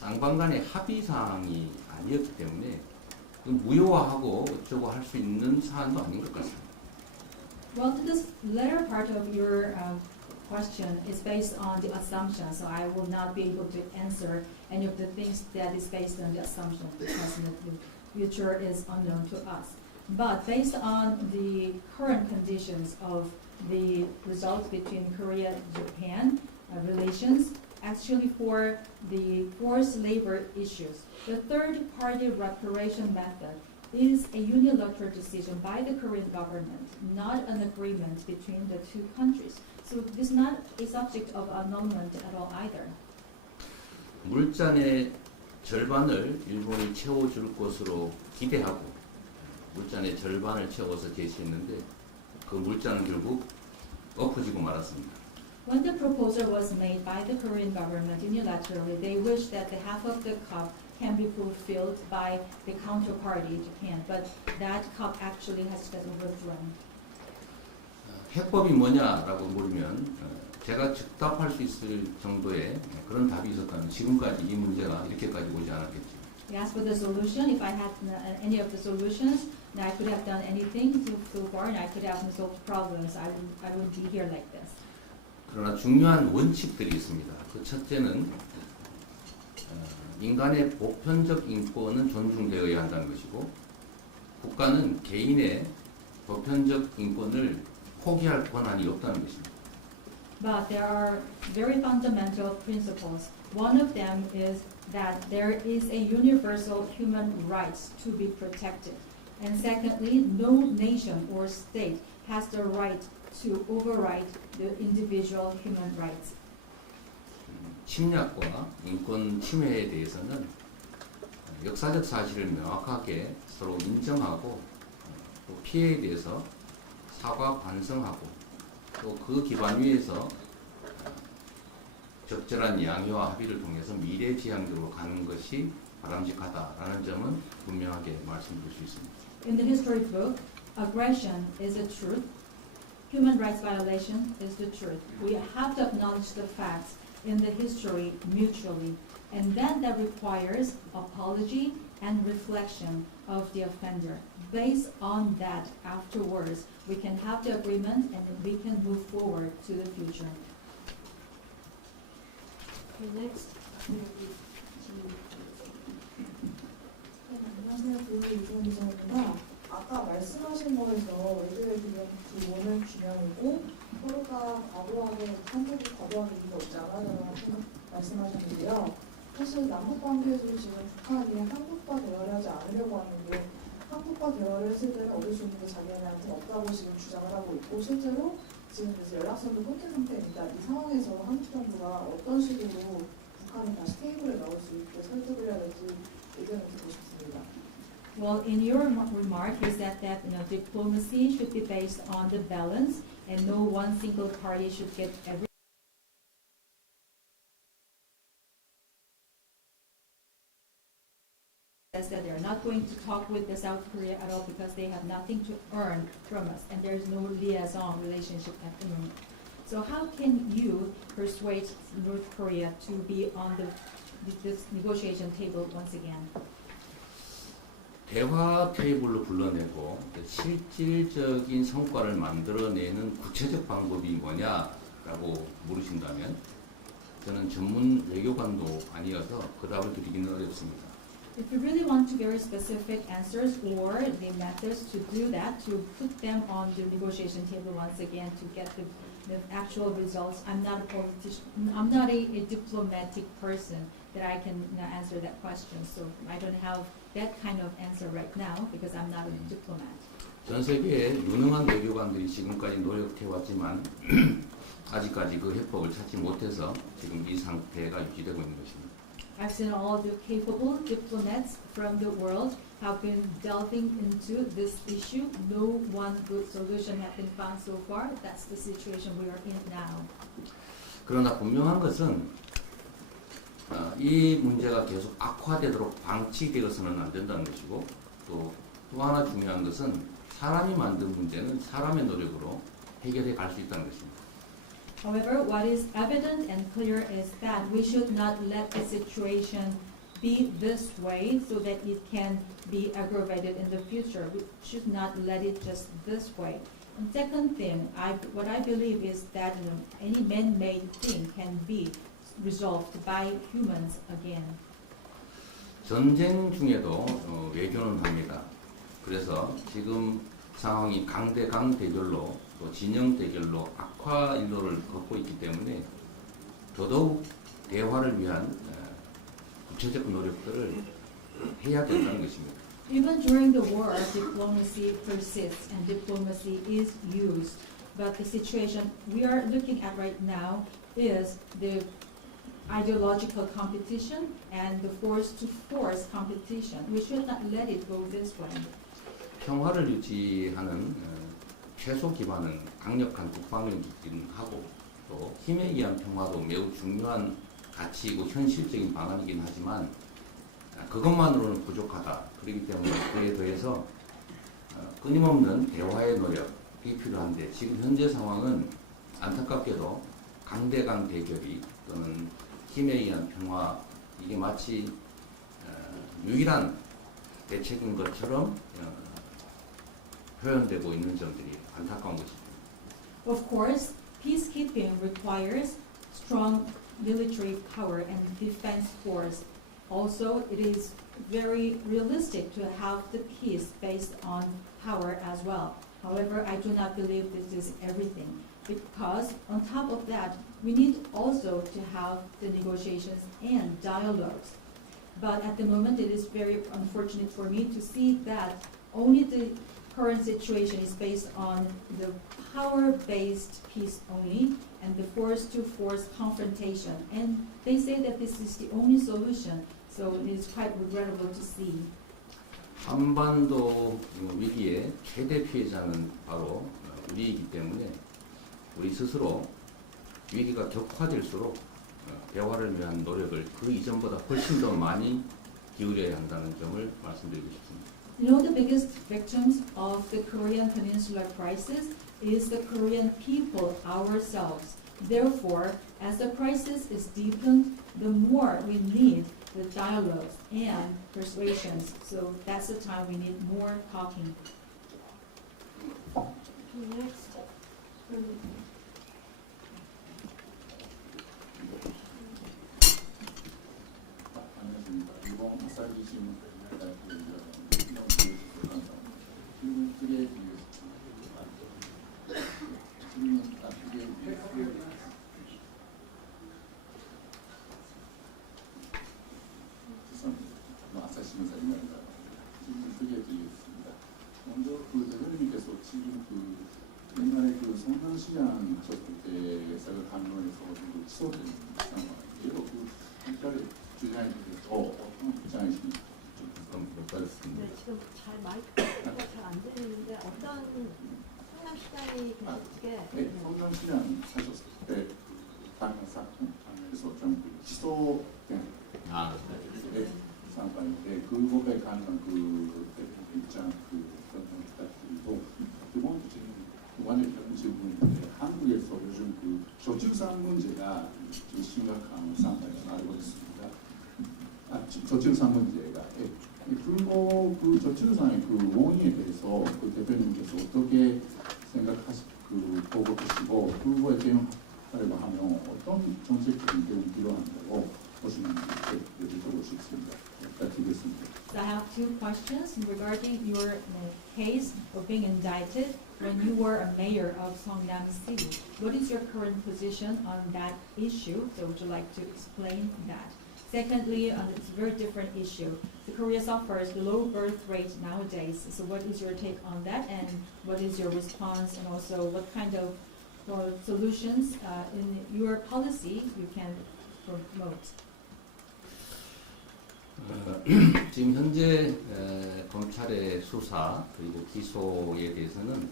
쌍방 간의 합의 사항이 아니었기 때문에 무효화하고 어쩌고 할 수 있는 사안도 아닌 것 같습니다. Well, to this latter part of your question is based on the assumption, so I will not be able to answer any of the things that is based on the assumption because the future is unknown to us. But based on the current conditions of the results between Korea and Japan relations, actually for the forced labor issues, the third-party reparation method is a unilateral decision by the Korean government, not an agreement between the two countries. So this is not a subject of annulment at all either. 물잔의 절반을 일본이 채워줄 것으로 기대하고 물잔의 절반을 채워서 제시했는데 그 물잔은 결국 엎어지고 말았습니다. When the proposal was made by the Korean government unilaterally, they wished that the half of the cup can be fulfilled by the counterparty, Japan, but that cup actually has been withdrawn. 해법이 뭐냐라고 물으면 제가 즉답할 수 있을 정도의 그런 답이 있었다면 지금까지 이 문제가 이렇게까지 오지 않았겠죠. You asked for the solution. If I had any of the solutions, and I could have done anything so far, and I could have solved problems. I wouldn't be here like this. 그러나 중요한 원칙들이 있습니다. 그 첫째는 인간의 보편적 인권은 존중되어야 한다는 것이고, 국가는 개인의 보편적 인권을 포기할 권한이 없다는 것입니다. But there are very fundamental principles. One of them is that there is a universal human rights to be protected. And secondly, no nation or state has the right to override the individual human rights. 침략과 인권 침해에 대해서는 역사적 사실을 명확하게 서로 인정하고 또 피해에 대해서 사과 반성하고 또 그 기반 위에서 적절한 양해와 합의를 통해서 미래지향적으로 가는 것이 바람직하다라는 점은 분명하게 말씀드릴 수 있습니다. In the history book, aggression is a truth. Human rights violation is the truth. We have to acknowledge the facts in the history mutually, and then that requires apology and reflection of the offender. Based on that, afterwards, we can have the agreement and we can move forward to the future. Okay, next. 안녕하세요. 교육 이종 기자입니다. 아까 말씀하신 거에서 외교의 기본은 균형이고 서로가 과도하게 한국이 과도하게 이익이 없지 않아라고 말씀하셨는데요. 사실 남북 관계에서도 지금 북한이 한국과 대화를 하지 않으려고 하는데 한국과 대화를 했을 때는 얻을 수 있는 게 자기네한테 없다고 지금 주장을 하고 있고 실제로 지금 그래서 연락선도 끊긴 상태입니다. 이 상황에서 한국 정부가 어떤 식으로 북한을 다시 테이블에 넣을 수 있게 설득을 해야 될지 의견을 듣고 싶습니다. Well, in your remark, you said that diplomacy should be based on the balance, and no one single party should get everything. Says that they're not going to talk with the South Korea at all because they have nothing to earn from us, and there's no liaison relationship at the moment. So how can you persuade North Korea to be on this negotiation table once again? 대화 테이블로 불러내고 실질적인 성과를 만들어내는 구체적 방법이 뭐냐라고 물으신다면 저는 전문 외교관도 아니어서 그 답을 드리기는 어렵습니다. If you really want to very specific answers or the methods to do that, to put them on the negotiation table once again to get the actual results, I'm not a politician, I'm not a diplomatic person that I can answer that question. So I don't have that kind of answer right now because I'm not a diplomat. 전 세계에 유능한 외교관들이 지금까지 노력해왔지만 아직까지 그 해법을 찾지 못해서 지금 이 상태가 유지되고 있는 것입니다. I've seen all the capable diplomats from the world have been delving into this issue. No one good solution has been found so far. That's the situation we are in now. 그러나 분명한 것은 이 문제가 계속 악화되도록 방치되어서는 안 된다는 것이고 또 하나 중요한 것은 사람이 만든 문제는 사람의 노력으로 해결해 갈 수 있다는 것입니다. However, what is evident and clear is that we should not let the situation be this way so that it can be aggravated in the future. We should not let it just this way. And second thing, what I believe is that any man-made thing can be resolved by humans again. 전쟁 중에도 외교는 합니다. 그래서 지금 상황이 강대강 대결로 또 진영 대결로 악화 일로를 걷고 있기 때문에 더더욱 대화를 위한 구체적 노력들을 해야 된다는 것입니다. Even during the war, diplomacy persists and diplomacy is used. But the situation we are looking at right now is the ideological competition and the force competition. We should not let it go this way. 평화를 유지하는 최소 기반은 강력한 국방력이긴 하고 또 힘에 의한 평화도 매우 중요한 가치이고 현실적인 방안이긴 하지만 그것만으로는 부족하다. 그렇기 때문에 그에 더해서 끊임없는 대화의 노력이 필요한데 지금 현재 상황은 안타깝게도 강대강 대결이 또는 힘에 의한 평화 이게 마치 유일한 대책인 것처럼 표현되고 있는 점들이 안타까운 것입니다. Of course, peacekeeping requires strong military power and defense force. Also, it is very realistic to have the peace based on power as well. However, I do not believe this is everything, because on top of that, we need also to have the negotiations and dialogues. But at the moment, it is very unfortunate for me to see that only the current situation is based on the power-based peace only and the force-to-force confrontation. And they say that this is the only solution, so it is quite regrettable to see. 한반도 위기의 최대 피해자는 바로 우리이기 때문에 우리 스스로 위기가 격화될수록 대화를 위한 노력을 그 이전보다 훨씬 더 많이 기울여야 한다는 점을 말씀드리고 싶습니다. You know, the biggest victims of the Korean Peninsula crisis is the Korean people ourselves. Therefore, as the crisis is deepened, the more we need the dialogues and persuasions. So that's the time we need more talking. Next. 안녕하십니까. 일본 아사히 신문 질문 드리겠습니다. 질문 아사히 신문사입니다. 질문 드리겠습니다. 먼저 대표님께서 지금 옛날에 성남시장 하셨을 때 생각하면서 취소된 상황이에요. 일단은 주장에 대해서 어떤 입장이신지 좀 여쭤봤습니다. 네, 지금 잘 마이크가 잘 안 들리는데 어떤 성남시장이 계셨게? 네, 성남시장 하셨을 때 다른 사건에서 좀 취소된 상황인데 그거에 관한 입장 설명 부탁드리고 두 번째 질문 그런 질문인데 한국에서 요즘 저출산 문제가 심각한 상황을 알고 있습니다. 저출산 문제가 그리고 저출산의 원인에 대해서 대표님께서 어떻게 보고 계시고 그거에 대응하려고 하면 어떤 정책적인 대응이 필요한다고 보시는지 여쭤보고 싶습니다. 부탁드리겠습니다. I have two questions regarding your case of being indicted when you were a mayor of Songnam City. What is your current position on that issue? So would you like to explain that? Secondly, it's a very different issue. The Korea suffers the low birth rate nowadays. So what is your take on that, and what is your response, and also what kind of solutions in your policy you can promote? 지금 현재 검찰의 수사 그리고 기소에 대해서는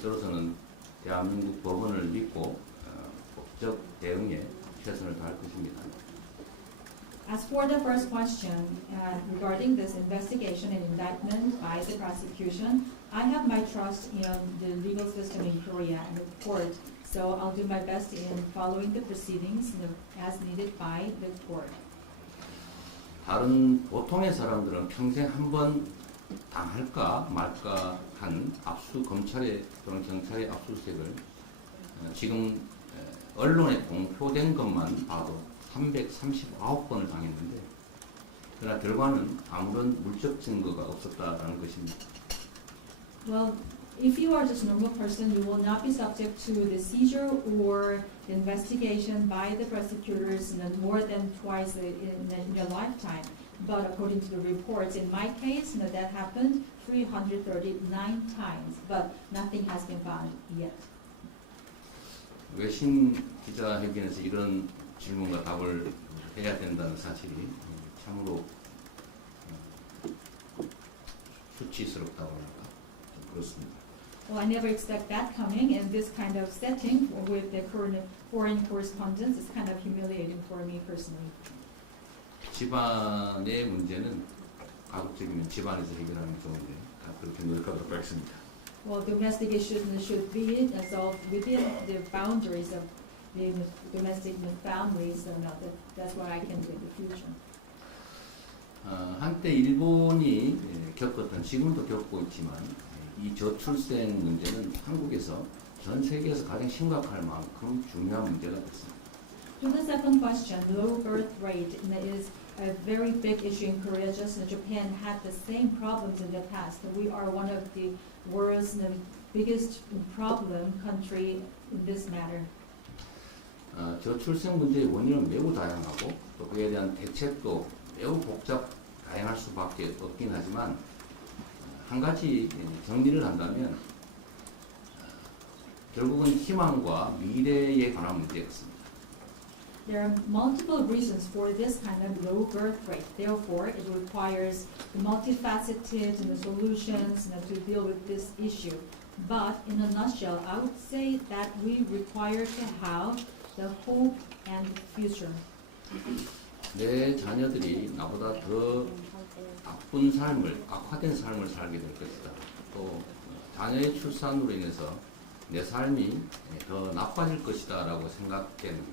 저로서는 대한민국 법원을 믿고 법적 대응에 최선을 다할 것입니다. As for the first question regarding this investigation and indictment by the prosecution, I have my trust in the legal system in Korea and the court, so I'll do my best in following the proceedings as needed by the court. 다른 보통의 사람들은 평생 한번 당할까 말까 한 검찰의 또는 경찰의 압수수색을 지금 언론에 공표된 것만 봐도 339번을 당했는데 그러나 결과는 아무런 물적 증거가 없었다라는 것입니다. Well, if you are just a normal person, you will not be subject to the seizure or the investigation by the prosecutors more than twice in your lifetime. But according to the reports, in my case, that happened 339 times, but nothing has been found yet. 외신 기자회견에서 이런 질문과 답을 해야 된다는 사실이 참으로 수치스럽다고 할까 좀 그렇습니다. Well, I never expect that coming, and this kind of setting with the current foreign correspondence is kind of humiliating for me personally. 집안의 문제는 가급적이면 집안에서 해결하면 좋은데 그렇게 노력하도록 하겠습니다. Well, domestic issues should be solved within the boundaries of the domestic families, so that's what I can do in the future. 한때 일본이 겪었던 지금도 겪고 있지만 이 저출생 문제는 한국에서 전 세계에서 가장 심각할 만큼 중요한 문제가 됐습니다. To the second question, low birth rate is a very big issue in Korea. Just as Japan had the same problems in the past. We are one of the world's biggest problem country in this matter. 저출생 문제의 원인은 매우 다양하고 또 그에 대한 대책도 매우 다양할 수밖에 없긴 하지만 한 가지 정리를 한다면 결국은 희망과 미래에 관한 문제였습니다. There are multiple reasons for this kind of low birth rate. Therefore, it requires multifaceted solutions to deal with this issue. But in a nutshell, I would say that we require to have the hope and future. 내 자녀들이 나보다 더 나쁜 삶을, 악화된 삶을 살게 될 것이다. 또 자녀의 출산으로 인해서 내 삶이 더 나빠질 것이다 라고 생각되는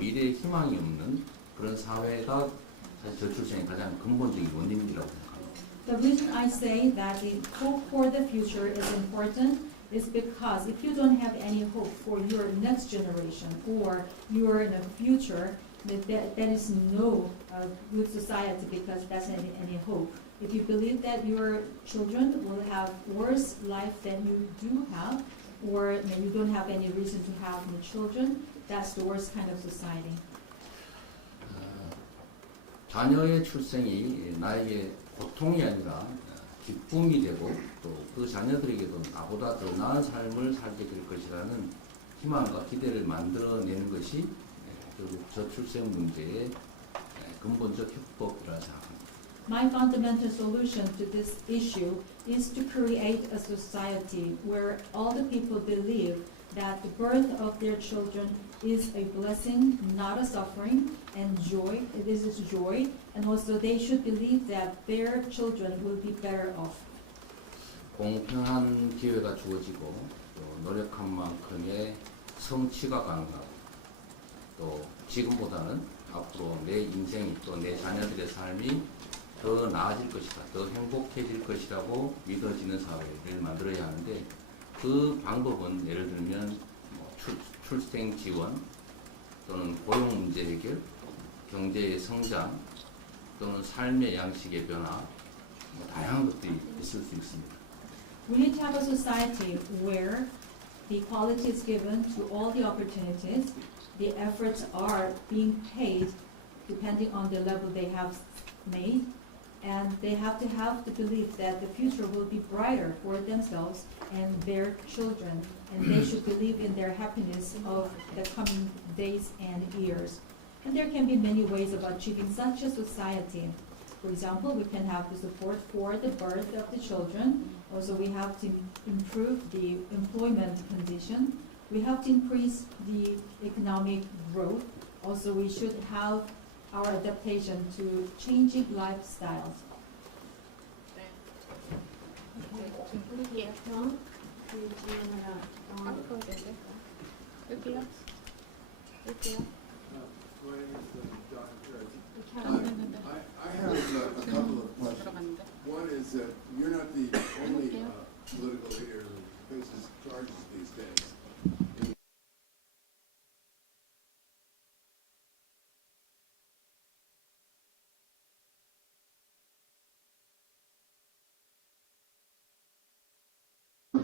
미래에 희망이 없는 그런 사회가 사실 저출생의 가장 근본적인 원인이라고 생각합니다. The reason I say that the hope for the future is important is because if you don't have any hope for your next generation or your future, that is no good society because that's any hope. If you believe that your children will have worse life than you do have, or you don't have any reason to have children, that's the worst kind of society. 자녀의 출생이 나에게 고통이 아니라 기쁨이 되고 또 그 자녀들에게도 나보다 더 나은 삶을 살게 될 것이라는 희망과 기대를 만들어내는 것이 결국 저출생 문제의 근본적 해법이라 생각합니다. My fundamental solution to this issue is to create a society where all the people believe that the birth of their children is a blessing, not a suffering, and joy. This is joy, and also they should believe that their children will be better off. 공평한 기회가 주어지고 또 노력한 만큼의 성취가 가능하고 또 지금보다는 앞으로 내 인생이 또 내 자녀들의 삶이 더 나아질 것이다, 더 행복해질 것이라고 믿어지는 사회를 만들어야 하는데 그 방법은 예를 들면 출생 지원 또는 고용 문제 해결, 경제의 성장 또는 삶의 양식의 변화 다양한 것들이 있을 수 있습니다. We need to have a society where the equality is given to all the opportunities, the efforts are being paid depending on the level they have made, and they have to believe that the future will be brighter for themselves and their children, and they should believe in their happiness of the coming days and years. And there can be many ways of achieving such a society. For example, we can have the support for the birth of the children. Also, we have to improve the employment condition. We have to increase the economic growth. Also, we should have our adaptation to changing lifestyles. I have a couple of questions. One is that you're not the only political leader who faces charges these days.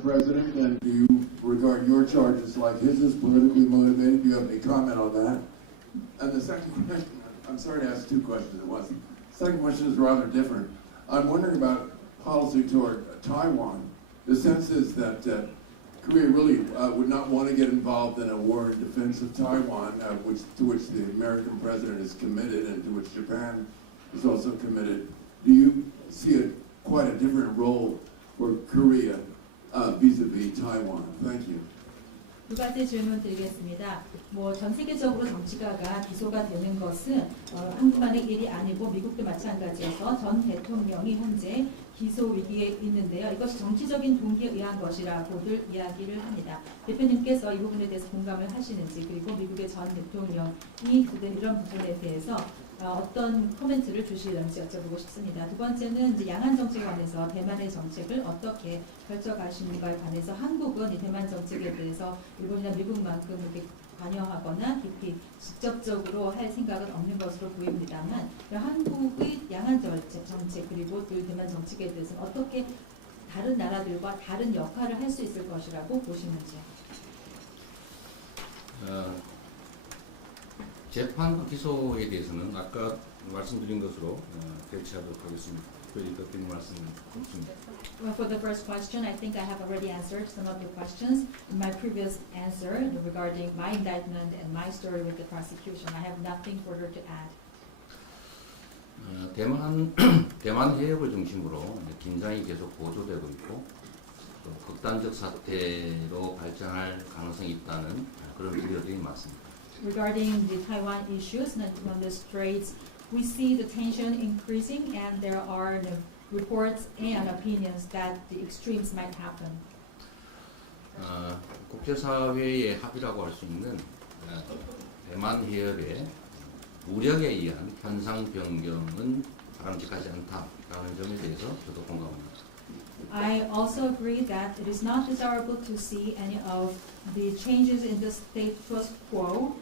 President, and do you regard your charges like his as politically motivated? Do you have any comment on that? And the second question, I'm sorry to ask two questions at once. The second question is rather different. I'm wondering about policy toward Taiwan. The sense is that Korea really would not want to get involved in a war in defense of Taiwan, to which the American president is committed and to which Japan is also committed. Do you see quite a different role for Korea vis-a-vis Taiwan? Thank you. 두 가지 질문 드리겠습니다. 전 세계적으로 정치가가 기소가 되는 것은 한국만의 일이 아니고 미국도 마찬가지여서 전 대통령이 현재 기소 위기에 있는데요. 이것이 정치적인 동기에 의한 것이라고들 이야기를 합니다. 대표님께서 이 부분에 대해서 공감을 하시는지, 그리고 미국의 전 대통령이 이런 부분에 대해서 어떤 코멘트를 주실런지 여쭤보고 싶습니다. 두 번째는 이제 양안 정책에 관해서 대만의 정책을 어떻게 펼쳐가시는가에 관해서 한국은 이 대만 정책에 대해서 일본이나 미국만큼 이렇게 관여하거나 깊이 직접적으로 할 생각은 없는 것으로 보입니다만 한국의 양안 정책 그리고 또 대만 정책에 대해서 어떻게 다른 나라들과 다른 역할을 할 수 있을 것이라고 보시는지요? 재판 기소에 대해서는 아까 말씀드린 것으로 대처하도록 하겠습니다. 특별히 더 드린 말씀은 없습니다. Well, for the first question, I think I have already answered some of your questions in my previous answer regarding my indictment and my story with the prosecution. I have nothing further to add. 대만 해역을 중심으로 긴장이 계속 고조되고 있고 또 극단적 사태로 발전할 가능성이 있다는 그런 우려들이 많습니다. Regarding the Taiwan issues and on the straits, we see the tension increasing and there are reports and opinions that the extremes might happen. 국제사회의 합의라고 할 수 있는 대만 해협의 무력에 의한 현상 변경은 바람직하지 않다라는 점에 대해서 저도 공감합니다. I also agree that it is not desirable to see any of the changes in the status quo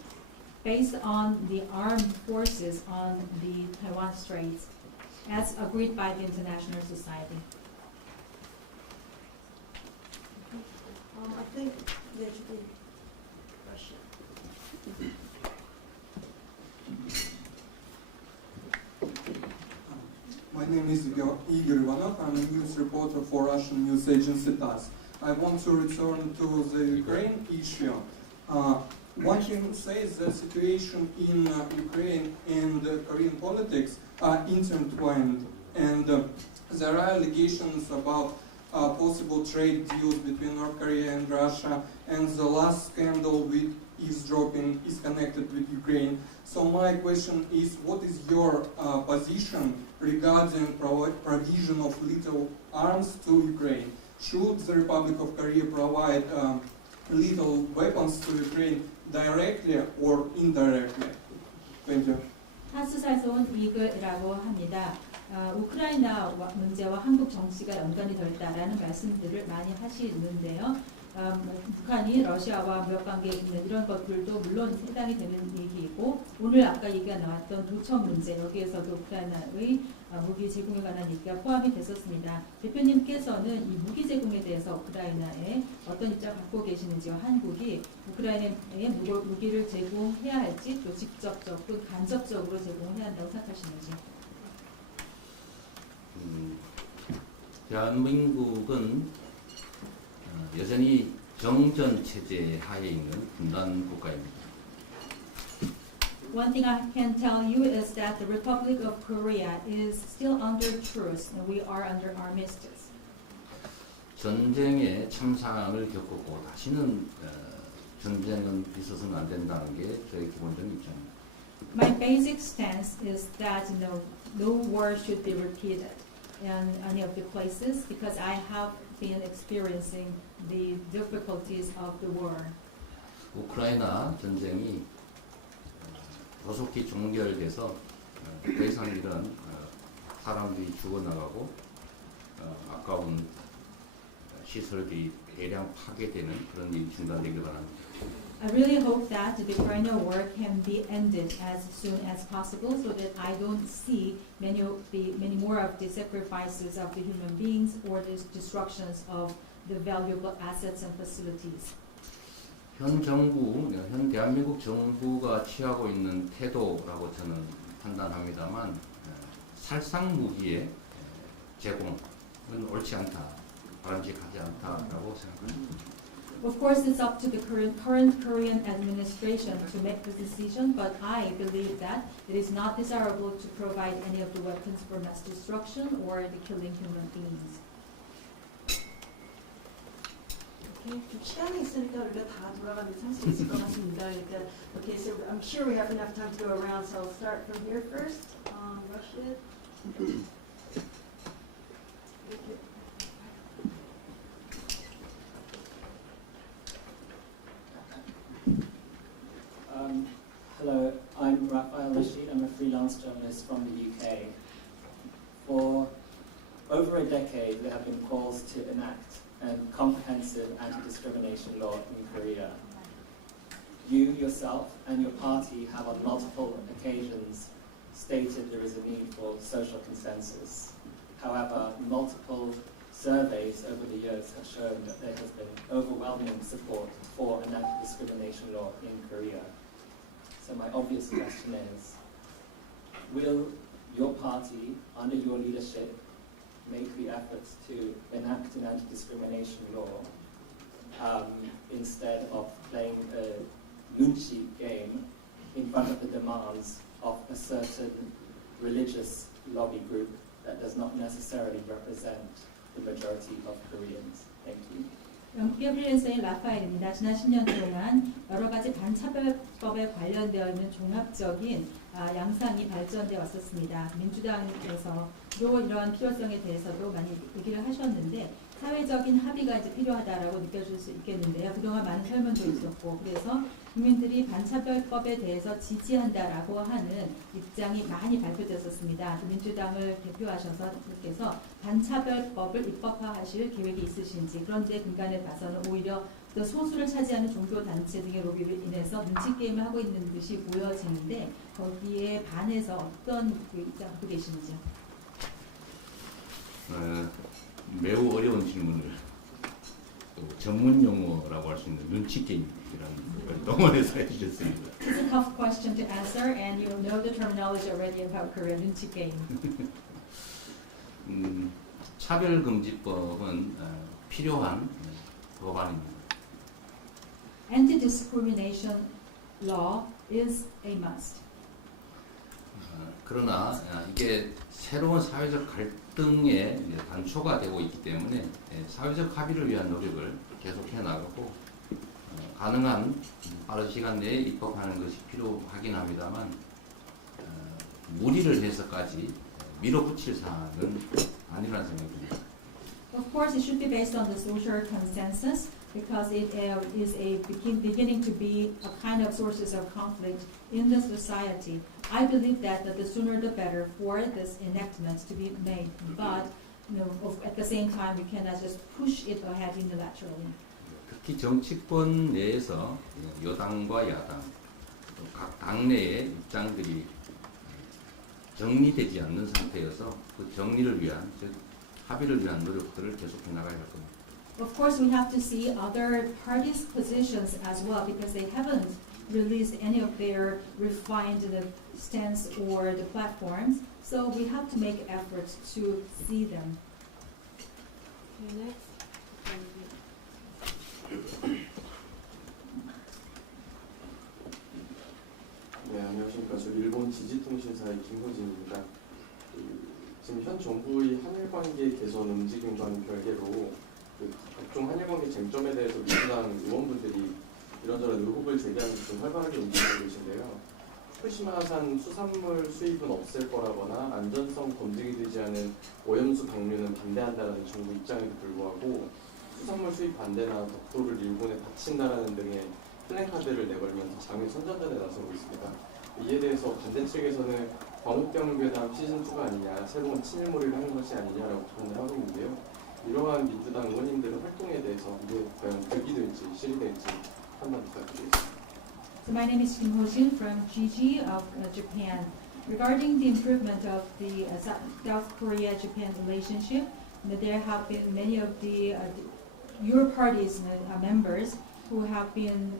based on the armed forces on the Taiwan Straits, as agreed by the international society. I think there should be Russia. My name is Igor Ivanov. I'm a news reporter for Russian news agency TASS. I want to return to the Ukraine issue. One can say the situation in Ukraine and Korean politics are intertwined, and there are allegations about possible trade deals between North Korea and Russia, and the last scandal with eavesdropping is connected with Ukraine. So my question is, what is your position regarding provision of lethal arms to Ukraine? Should the Republic of Korea provide lethal weapons to Ukraine directly or indirectly? Thank you. 타스사에서 온 이글이라고 합니다. 우크라이나 문제와 한국 정치가 연관이 되어 있다라는 말씀들을 많이 하시는데요. 북한이 러시아와 무역 관계에 있는 이런 것들도 물론 해당이 되는 얘기이고 오늘 아까 얘기가 나왔던 도청 문제 여기에서도 우크라이나의 무기 제공에 관한 얘기가 포함이 됐었습니다. 대표님께서는 이 무기 제공에 대해서 우크라이나에 어떤 입장을 갖고 계시는지요? 한국이 우크라이나에 무기를 제공해야 할지 또 직접적 또는 간접적으로 제공해야 한다고 생각하시는지요? 대한민국은 여전히 정전 체제 하에 있는 분단 국가입니다. One thing I can tell you is that the Republic of Korea is still under truce and we are under armistice. 전쟁에 참상을 겪었고 다시는 전쟁은 있어서는 안 된다는 게 저의 기본적인 입장입니다. My basic stance is that no war should be repeated in any of the places because I have been experiencing the difficulties of the war. 우크라이나 전쟁이 조속히 종결돼서 더 이상 이런 사람들이 죽어나가고 아까운 시설들이 대량 파괴되는 그런 일이 중단되길 바랍니다. I really hope that the Ukrainian war can be ended as soon as possible so that I don't see many more of the sacrifices of the human beings or the destructions of the valuable assets and facilities. 현 대한민국 정부가 취하고 있는 태도라고 저는 판단합니다만 살상 무기의 제공은 옳지 않다, 바람직하지 않다라고 생각합니다. Of course, it's up to the current Korean administration to make the decision, but I believe that it is not desirable to provide any of the weapons for mass destruction or the killing human beings. Okay, 좀 시간이 있으니까 우리가 다 돌아가면서 할 수 있을 것 같습니다. 그러니까, okay, so I'm sure we have enough time to go around, so I'll start from here first. Rashid. Hello, I'm Raphael Rashid. I'm a freelance journalist. a decade, there have been calls to enact a comprehensive anti-discrimination law in Korea. You yourself and your party have on multiple occasions stated there is a need for social consensus. However, multiple surveys over the years have shown that there has been overwhelming support for an anti-discrimination law in Korea. So my obvious question is, will your party, under your leadership, make the efforts to enact an anti-discrimination law instead of playing a nunchi game in front of the demands of a certain religious lobby group that does not necessarily represent the majority of Koreans? Thank you. 영국의 프리랜서인 라파엘입니다. 지난 10년 동안 여러 가지 반차별법에 관련되어 있는 종합적인 양상이 발전되어 왔었습니다. 민주당에서도 이러한 필요성에 대해서도 많이 얘기를 하셨는데 사회적인 합의가 이제 필요하다라고 느껴질 수 있겠는데요. 그동안 많은 설문도 있었고 그래서 국민들이 반차별법에 대해서 지지한다라고 하는 입장이 많이 발표됐었습니다. 민주당을 대표하셔서 그께서 반차별법을 입법화하실 계획이 있으신지 그런데 근간에 봐서는 오히려 그 소수를 차지하는 종교단체 등의 로비로 인해서 눈치게임을 하고 있는 듯이 보여지는데 거기에 반해서 어떤 입장 갖고 계시는지요? 매우 어려운 질문을 전문 용어라고 할 수 있는 눈치 게임이라는 걸 동원해서 해주셨습니다. It's a tough question to answer, and you know the terminology already about Korean 눈치 게임. 차별금지법은 필요한 법안입니다. Anti-discrimination law is a must. 그러나 이게 새로운 사회적 갈등의 단초가 되고 있기 때문에 사회적 합의를 위한 노력을 계속해 나가고 가능한 빠른 시간 내에 입법하는 것이 필요하긴 합니다만 무리를 해서까지 밀어붙일 사안은 아니라는 생각이 듭니다. Of course, it should be based on the social consensus because it is beginning to be a kind of sources of conflict in the society. I believe that the sooner the better for this enactment to be made, but at the same time we cannot just push it ahead unilaterally. 특히 정치권 내에서 여당과 야당, 또 각 당내의 입장들이 정리되지 않는 상태여서 그 정리를 위한, 즉 합의를 위한 노력들을 계속해 나가야 할 겁니다. Of course, we have to see other parties' positions as well because they haven't released any of their refined stance or the platforms. So we have to make efforts to see them. Okay, next. 네, 안녕하십니까. 저 일본 지지통신사의 김호진입니다. 지금 현 정부의 한일관계 개선 움직임과는 별개로 각종 한일관계 쟁점에 대해서 민주당 의원분들이 이런저런 의혹을 제기하면서 좀 활발하게 움직이고 계신데요. 후쿠시마산 수산물 수입은 없앨 거라거나 안전성 검증이 되지 않은 오염수 방류는 반대한다는 정부 입장에도 불구하고 수산물 수입 반대나 덕도를 일본에 바친다라는 등의 플랜카드를 내걸면서 장외 선전전에 나서고 있습니다. 이에 대해서 반대 측에서는 광우병괴담 시즌2가 아니냐, 새로운 친일몰이를 하는 것이 아니냐라고 비판을 하고 있는데요. 이러한 민주당 의원님들의 활동에 대해서 이게 과연 득이 될지 실이 될지 판단 부탁드리겠습니다. So my name is Kim Ho-jin from GG of Japan. Regarding the improvement of the South Korea-Japan relationship, there have been many of your party's members who have been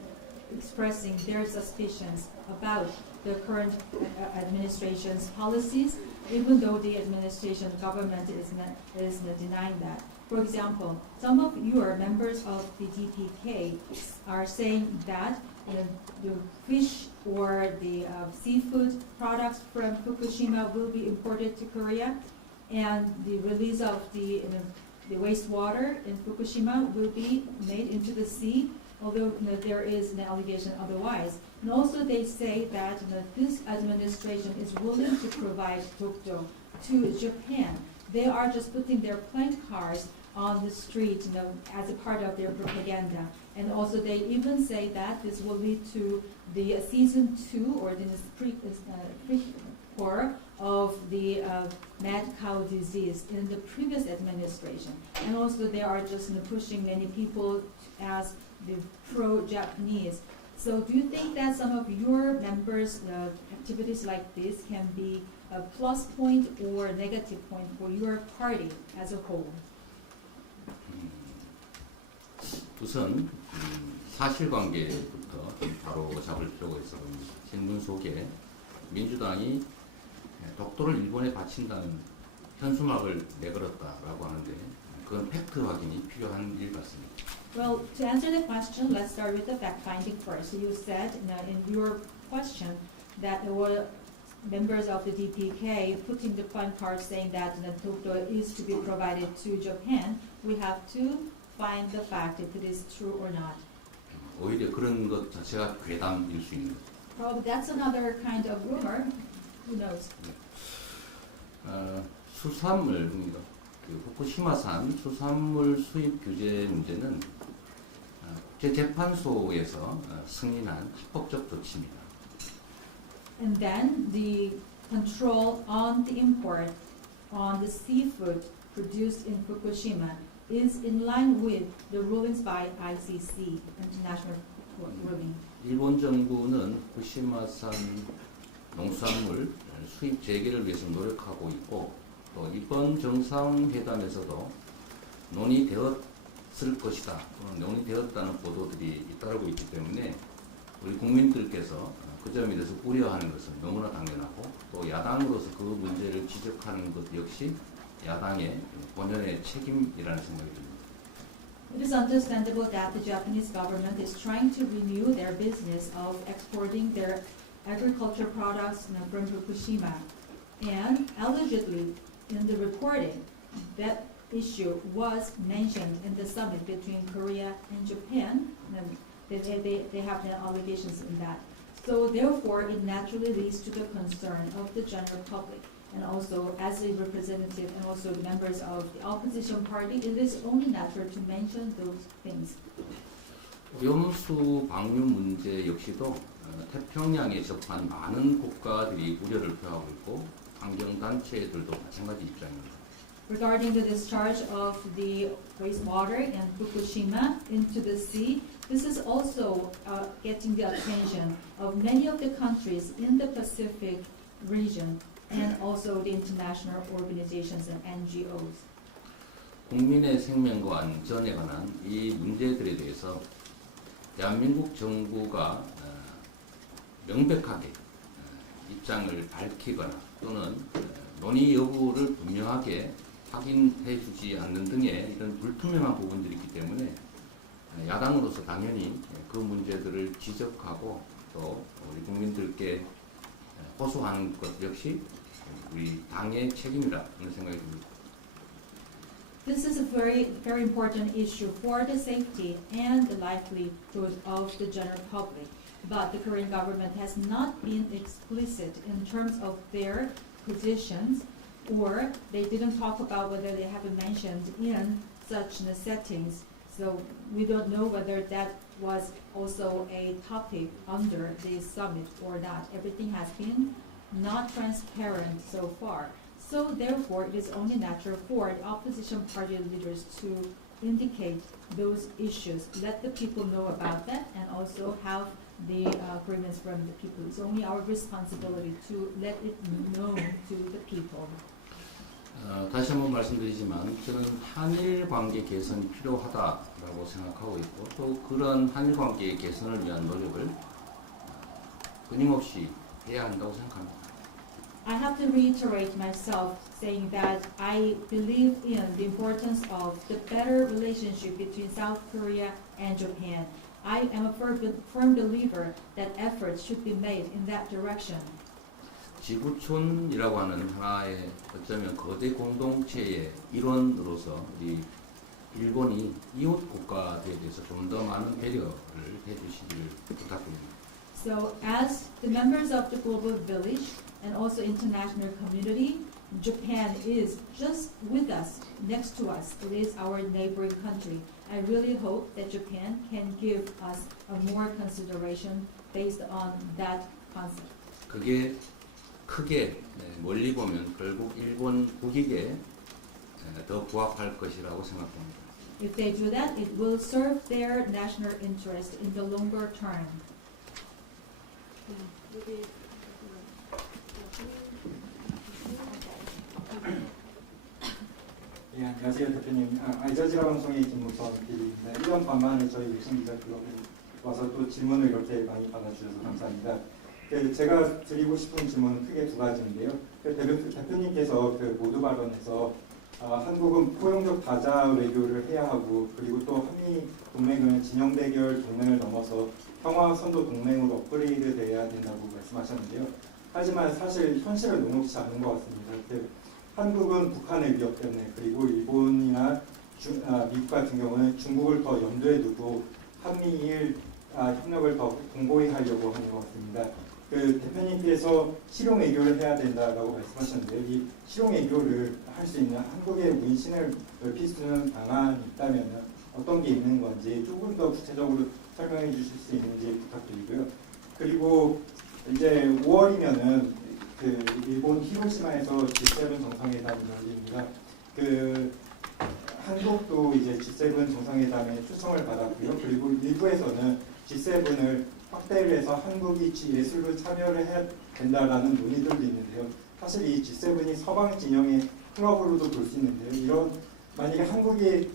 expressing their suspicions about the current administration's policies, even though the administration government is denying that. For example, some of your members of the DPK are saying that the fish or the seafood products from Fukushima will be imported to Korea, and the release of the wastewater in Fukushima will be made into the sea, although there is an allegation otherwise. And also they say that this administration is willing to provide Tokyo to Japan. They are just putting their plank cars on the street, as a part of their propaganda. And also they even say that this will lead to the season 2 or the support of the mad cow disease in the previous administration. And also they are just pushing many people as the pro-Japanese. So do you think that some of your members' activities like this can be a plus point or negative point for your party as a whole? 우선 사실관계부터 좀 바로 잡을 필요가 있어 보입니다. 신문 속에 민주당이 독도를 일본에 바친다는 현수막을 내걸었다라고 하는데 그건 팩트 확인이 필요한 일 같습니다. Well, to answer the question, let's start with the fact-finding first. You said in your question that there were members of the DPK putting the front card saying that Tokyo is to be provided to Japan. We have to find the fact if it is true or not. 오히려 그런 것 자체가 괴담일 수 있는. Probably that's another kind of rumor. Who knows? 수산물, 그 후쿠시마산 수산물 수입 규제 문제는 국제재판소에서 승인한 합법적 조치입니다. And then the control on the import on the seafood produced in Fukushima is in line with the rulings by ICC, International Court ruling. 일본 정부는 후쿠시마산 농수산물 수입 재개를 위해서 노력하고 있고 또 이번 정상회담에서도 논의되었을 것이다 또는 논의되었다는 보도들이 잇따르고 있기 때문에 우리 국민들께서 그 점에 대해서 우려하는 것은 너무나 당연하고 또 야당으로서 그 문제를 지적하는 것 역시 야당의 본연의 책임이라는 생각이 듭니다. It is understandable that the Japanese government is trying to renew their business of exporting their agriculture products from Fukushima. And allegedly, in the reporting, that issue was mentioned in the summit between Korea and Japan. They have their allegations in that. So therefore, it naturally leads to the concern of the general public. And also, as a representative and also members of the opposition party, it is only natural to mention those things. 오염수 방류 문제 역시도 태평양에 접한 많은 국가들이 우려를 표하고 있고 환경단체들도 마찬가지 입장입니다. Regarding the discharge of the wastewater in Fukushima into the sea, this is also getting the attention of many of the countries in the Pacific region and also the international organizations and NGOs. 국민의 생명과 안전에 관한 이 문제들에 대해서 대한민국 정부가 명백하게 입장을 밝히거나 또는 논의 여부를 분명하게 확인해 주지 않는 등의 이런 불투명한 부분들이 있기 때문에 야당으로서 당연히 그 문제들을 지적하고 또 우리 국민들께 호소하는 것 역시 우리 당의 책임이라는 생각이 듭니다. This is a very, very important issue for the safety and the livelihood of the general public. But the Korean government has not been explicit in terms of their positions, or they didn't talk about whether they have been mentioned in such settings. So we don't know whether that was also a topic under the summit or not. Everything has been not transparent so far. So therefore, it is only natural for the opposition party leaders to indicate those issues, let the people know about that, and also have the agreements from the people. It's only our responsibility to let it known to the people. 다시 한번 말씀드리지만 저는 한일 관계 개선이 필요하다라고 생각하고 있고 또 그런 한일 관계 개선을 위한 노력을 끊임없이 해야 한다고 생각합니다. I have to reiterate myself saying that I believe in the importance of the better relationship between South Korea and Japan. I am a firm believer that efforts should be made in that direction. 지구촌이라고 하는 하나의 어쩌면 거대 공동체의 일원으로서 우리 일본이 이웃 국가들에 대해서 좀 더 많은 배려를 해주시기를 부탁드립니다. So as the members of the global village and also international community, Japan is just with us, next to us. It is our neighboring country. I really hope that Japan can give us a more consideration based on that concept. 그게 크게 멀리 보면 결국 일본 국익에 더 부합할 것이라고 생각합니다. If they do that, it will serve their national interest in the longer term. 예, 안녕하세요 대표님. 알자지라 방송의 김무성 PD입니다. 1년 반 만에 저희 외신기자클럽에 와서 또 질문을 이렇게 많이 받아주셔서 감사합니다. 제가 드리고 싶은 질문은 크게 두 가지인데요. 대표님께서 모두발언에서 한국은 포용적 다자 외교를 해야 하고 그리고 또 한미 동맹을 진영 대결 동맹을 넘어서 평화 선도 동맹으로 업그레이드 돼야 된다고 말씀하셨는데요. 하지만 사실 현실을 녹록지 않은 것 같습니다. 한국은 북한의 위협 때문에 그리고 일본이나 미국 같은 경우는 중국을 더 염두에 두고 한미일 협력을 더 공고히 하려고 하는 것 같습니다. 대표님께서 실용 외교를 해야 된다라고 말씀하셨는데요. 이 실용 외교를 할 수 있는 한국의 문신을 넓힐 수 있는 방안이 있다면 어떤 게 있는 건지 조금 더 구체적으로 설명해 주실 수 있는지 부탁드리고요. 그리고 이제 5월이면은 일본 히로시마에서 G7 정상회담이 열립니다. 한국도 이제 G7 정상회담에 초청을 받았고요. 그리고 일부에서는 G7을 확대를 해서 한국이 예술로 참여를 해야 된다라는 논의들도 있는데요. 사실 이 G7이 서방 진영의 클럽으로도 볼 수 있는데요. 만약에 한국이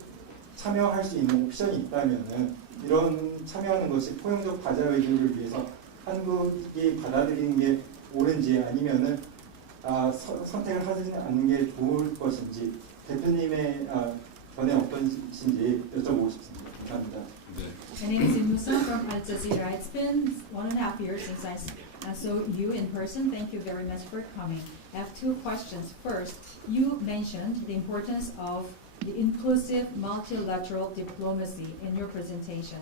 참여할 수 있는 옵션이 있다면은 이런 참여하는 것이 포용적 다자 외교를 위해서 한국이 받아들이는 게 옳은지 아니면은 선택을 하지 않는 게 좋을 것인지 대표님의 견해 어떠신지 여쭤보고 싶습니다. 감사합니다. My name is Imusa from Al Jazeera. It's been 1.5 years since I saw you in person. Thank you very much for coming. I have two questions. First, you mentioned the importance of the inclusive multilateral diplomacy in your presentation.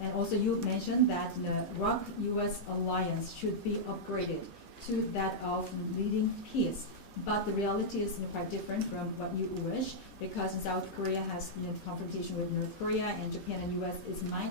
And also you mentioned that the ROC-US alliance should be upgraded to that of leading peace. But the reality is quite different from what you wish, because South Korea has confrontation with North Korea, and Japan and US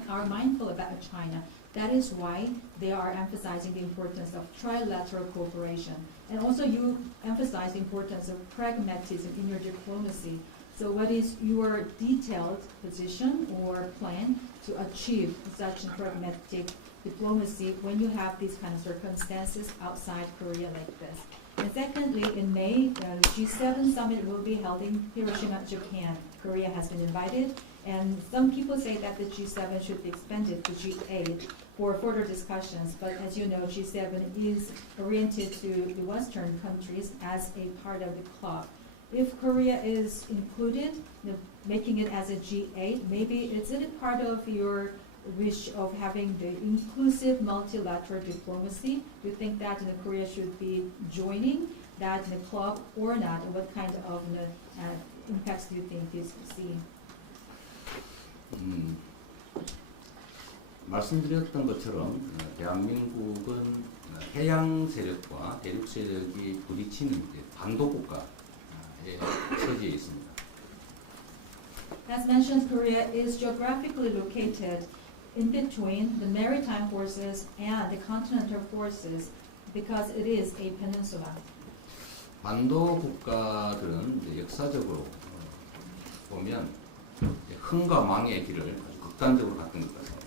are mindful about China. That is why they are emphasizing the importance of trilateral cooperation. And also you emphasize the importance of pragmatism in your diplomacy. So what is your detailed position or plan to achieve such pragmatic diplomacy when you have these kind of circumstances outside Korea like this? And secondly, in May, the G7 summit will be held in Hiroshima, Japan. Korea has been invited, and some people say that the G7 should be expanded to G8 for further discussions. But as you know, G7 is oriented to the Western countries as a part of the club. If Korea is included, making it as a G8, maybe isn't it part of your wish of having the inclusive multilateral diplomacy? Do you think that Korea should be joining that club or not? What kind of impacts do you think this will see? 말씀드렸던 것처럼 대한민국은 해양 세력과 대륙 세력이 부딪히는 반도 국가에 처지해 있습니다. As mentioned, Korea is geographically located in between the maritime forces and the continental forces because it is a peninsula. 반도 국가들은 역사적으로 보면 흥과 망의 길을 극단적으로 갔던 것 같습니다.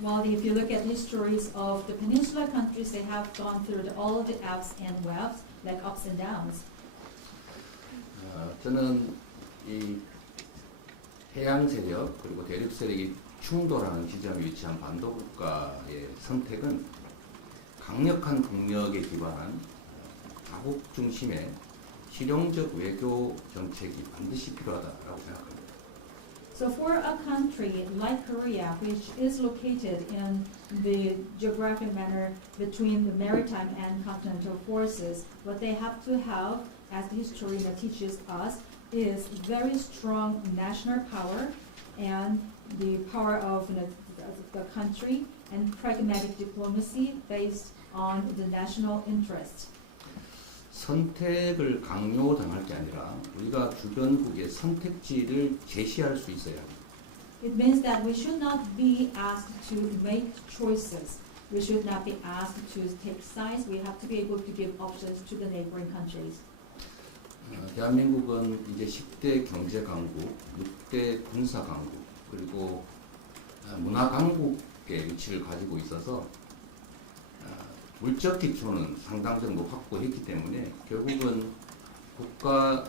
While if you look at histories of the peninsula countries, they have gone through all the ups and downs, like ups and downs. 저는 이 해양 세력 그리고 대륙 세력이 충돌하는 지점에 위치한 반도 국가의 선택은 강력한 국력에 기반한 자국 중심의 실용적 외교 정책이 반드시 필요하다고 생각합니다. So for a country like Korea, which is located in the geographic manner between the maritime and continental forces, what they have to have, as the history teaches us, is very strong national power and the power of the country and pragmatic diplomacy based on the national interest. 선택을 강요당할 게 아니라 우리가 주변국의 선택지를 제시할 수 있어야 합니다. It means that we should not be asked to make choices, We should not be asked to take sides. We have to be able to give options to the neighboring countries. 대한민국은 이제 10대 경제 강국, 6대 군사 강국, 그리고 문화 강국의 위치를 가지고 있어서 물적 기초는 상당 정도 확보했기 때문에 결국은 국가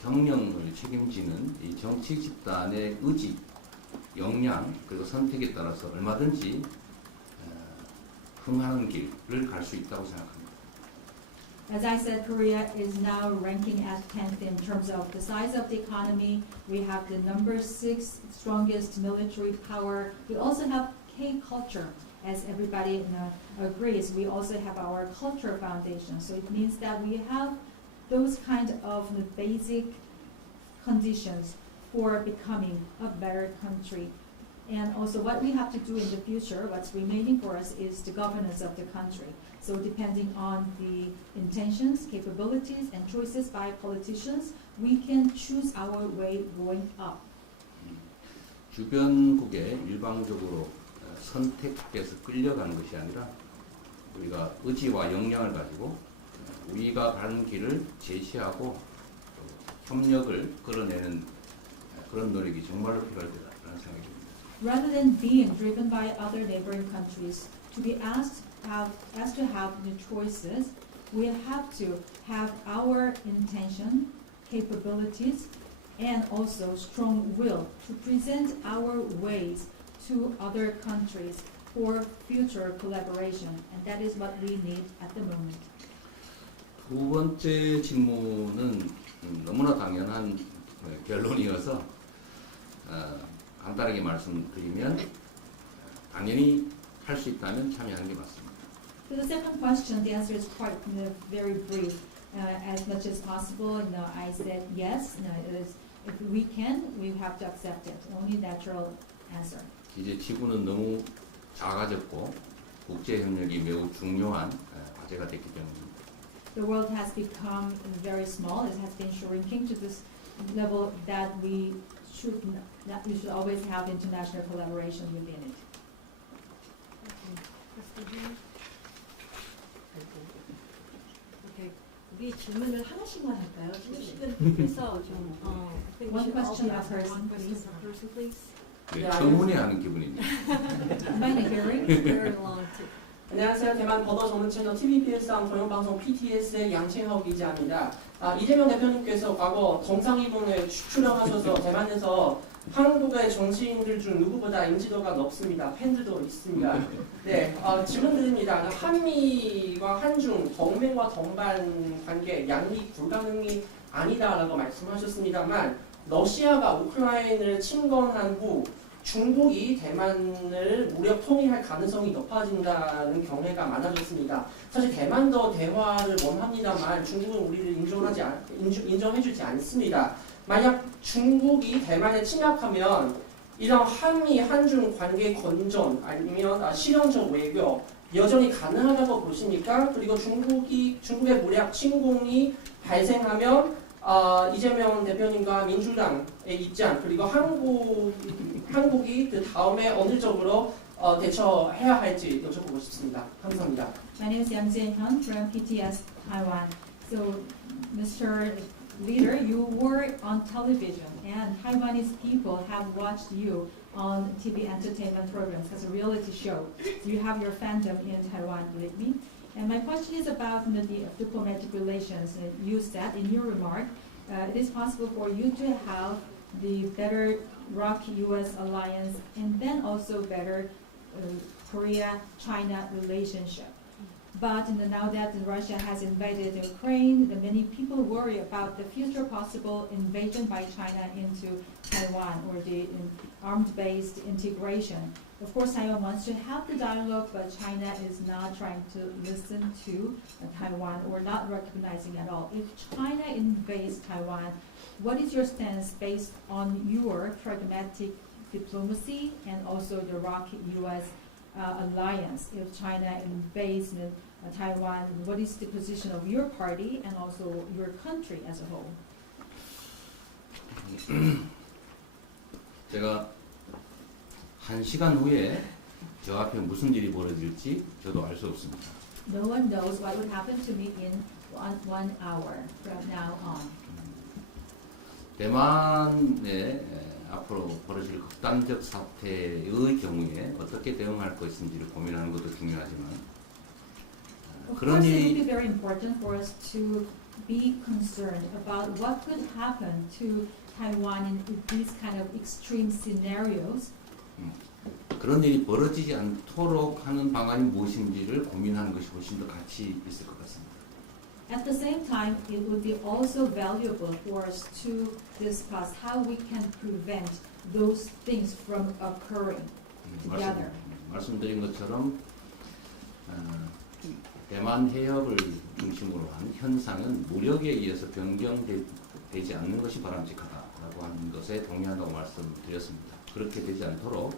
경영을 책임지는 이 정치 집단의 의지, 역량, 그리고 선택에 따라서 얼마든지 흥하는 길을 갈 수 있다고 생각합니다. As I said, Korea is now ranking as 10th in terms of the size of the economy. We have the number 6 strongest military power. We also have K-culture, as everybody agrees. We also have our culture foundation. So it means that we have those kind of basic conditions for becoming a better country. And also what we have to do in the future, what's remaining for us, is the governance of the country. So depending on the intentions, capabilities, and choices by politicians, we can choose our way going up. 주변국에 일방적으로 선택해서 끌려가는 것이 아니라 우리가 의지와 역량을 가지고 우리가 가는 길을 제시하고 협력을 끌어내는 그런 노력이 정말로 필요할 때라는 생각이 듭니다. Rather than being driven by other neighboring countries, to be asked to have new choices, we have to have our intention, capabilities, and also strong will to present our ways to other countries for future collaboration, and that is what we need at the moment. 두 번째 질문은 너무나 당연한 결론이어서 간단하게 말씀드리면 당연히 할 수 있다면 참여하는 게 맞습니다. So the second question, the answer is quite very brief. As much as possible, I said yes. It is, if we can, we have to accept it. Only natural answer. 이제 지구는 너무 작아졌고 국제 협력이 매우 중요한 과제가 됐기 때문입니다. The world has become very small. It has been shrinking to this level that we should always have international collaboration within it. Okay, 우리 질문을 하나씩만 할까요? 지금 해서 좀 One question per person, please. 네, 청문회 하는 기분입니다. Combine the hearing. Very long too. 안녕하세요. 대만 버더 전문 채널 TVPS랑 동영방송 PTS의 양채하오 기자입니다. 이재명 대표님께서 과거 정상이동에 출연하셔서 대만에서 한국의 정치인들 중 누구보다 인지도가 높습니다. 팬들도 있습니다. 네, 질문 드립니다. 한미와 한중 동맹과 동반 관계 양립 불가능이 아니다라고 말씀하셨습니다만 러시아가 우크라이나를 침공한 후 중국이 대만을 무력 통일할 가능성이 높아진다는 경우가 많아졌습니다. 사실 대만도 대화를 원합니다만 중국은 우리를 인정해주지 않습니다. 만약 중국이 대만에 침략하면 이런 한미 한중 관계 건전 아니면 실용적 외교 여전히 가능하다고 보십니까? 그리고 중국의 무력 침공이 발생하면 이재명 대표님과 민주당의 입장 그리고 한국이 그 다음에 어느 쪽으로 대처해야 할지 여쭤보고 싶습니다. 감사합니다. My name is Yang Jian-hyun from PTS Taiwan. So, Mr. Leader, you were on television, and Taiwanese people have watched you on TV entertainment programs as a reality show. So you have your fandom in Taiwan, believe me. And my question is about the diplomatic relations. You said in your remark, it is possible for you to have the better ROC-US alliance and then also better Korea-China relationship. But now that Russia has invaded Ukraine, many people worry about the future possible invasion by China into Taiwan or the armed-based integration. Of course, Taiwan wants to have the dialogue, but China is not trying to listen to Taiwan or not recognizing at all. If China invades Taiwan, what is your stance based on your pragmatic diplomacy and also the ROC-US alliance? If China invades Taiwan, what is the position of your party and also your country as a whole? 제가 1시간 후에 저 앞에 무슨 일이 벌어질지 저도 알 수 없습니다. No one knows what would happen to me in one hour from now on. 대만에 앞으로 벌어질 극단적 사태의 경우에 어떻게 대응할 것인지를 고민하는 것도 중요하지만 Of 그런 course, it would 일이 be very important for us to be concerned about what could happen to Taiwan in these kind of extreme scenarios. 그런 일이 벌어지지 않도록 하는 방안이 무엇인지를 고민하는 것이 훨씬 더 가치 있을 것 같습니다. At the same time, it would be also valuable for us to discuss how we can prevent those things from occurring together. 말씀드린 것처럼 대만 해협을 중심으로 한 현상은 무력에 의해서 변경되지 않는 것이 바람직하다라고 하는 것에 동의한다고 말씀드렸습니다. 그렇게 되지 않도록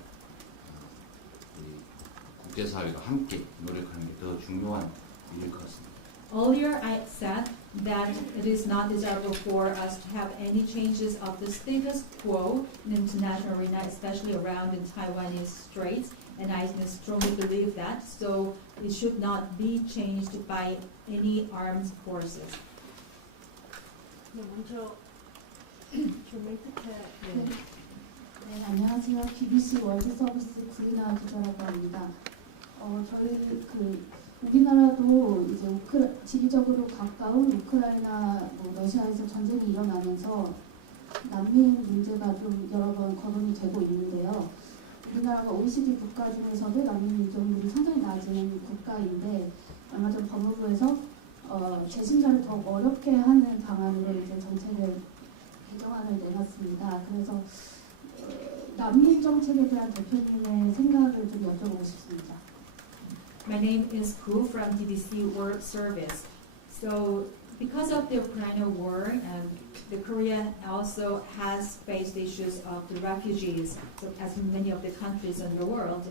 국제사회가 함께 노력하는 게 더 중요한 일일 것 같습니다. Earlier, I said that it is not desirable for us to have any changes of the status quo in the international arena, especially around the Taiwanese Straits, and I strongly believe that, so it should not be changed by any armed forces. 네, 먼저 조명 끝에 네, 안녕하세요. BBC 월드 서비스 구리나 기자라고 합니다. 저희 우리나라도 이제 지리적으로 가까운 우크라이나, 러시아에서 전쟁이 일어나면서 난민 문제가 좀 여러 번 거론이 되고 있는데요. 우리나라가 OECD 국가 중에서도 난민 인정률이 상당히 낮은 국가인데 얼마 전 법무부에서 재심자를 더 어렵게 하는 방안으로 이제 정책을 개정안을 내놨습니다. 그래서 난민 정책에 대한 대표님의 생각을 좀 여쭤보고 싶습니다. My name is Pu from BBC World Service. So, because of the Ukraine war, the Korea also has faced issues of the refugees, so as in many of the countries in the world.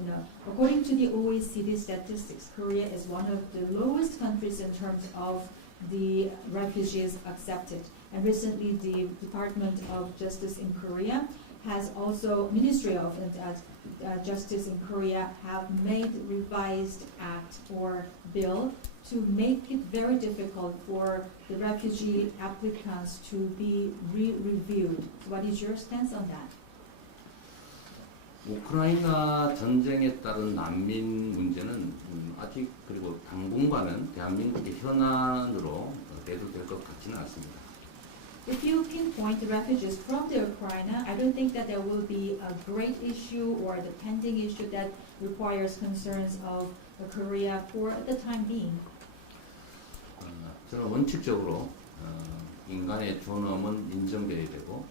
According to the OECD statistics, Korea is one of the lowest countries in terms of the refugees accepted. And recently, the Department of Justice in Korea has also, Ministry of Justice in Korea have made revised act or bill to make it very difficult for the refugee applicants to be reviewed. What is your stance on that? 우크라이나 전쟁에 따른 난민 문제는 아직 그리고 당분간은 대한민국의 현안으로 대두될 것 같지는 않습니다. If you pinpoint the refugees from the Ukraine, I don't think that there will be a great issue or the pending issue that requires concerns of Korea for the time being. 저는 원칙적으로 인간의 존엄은 인정돼야 되고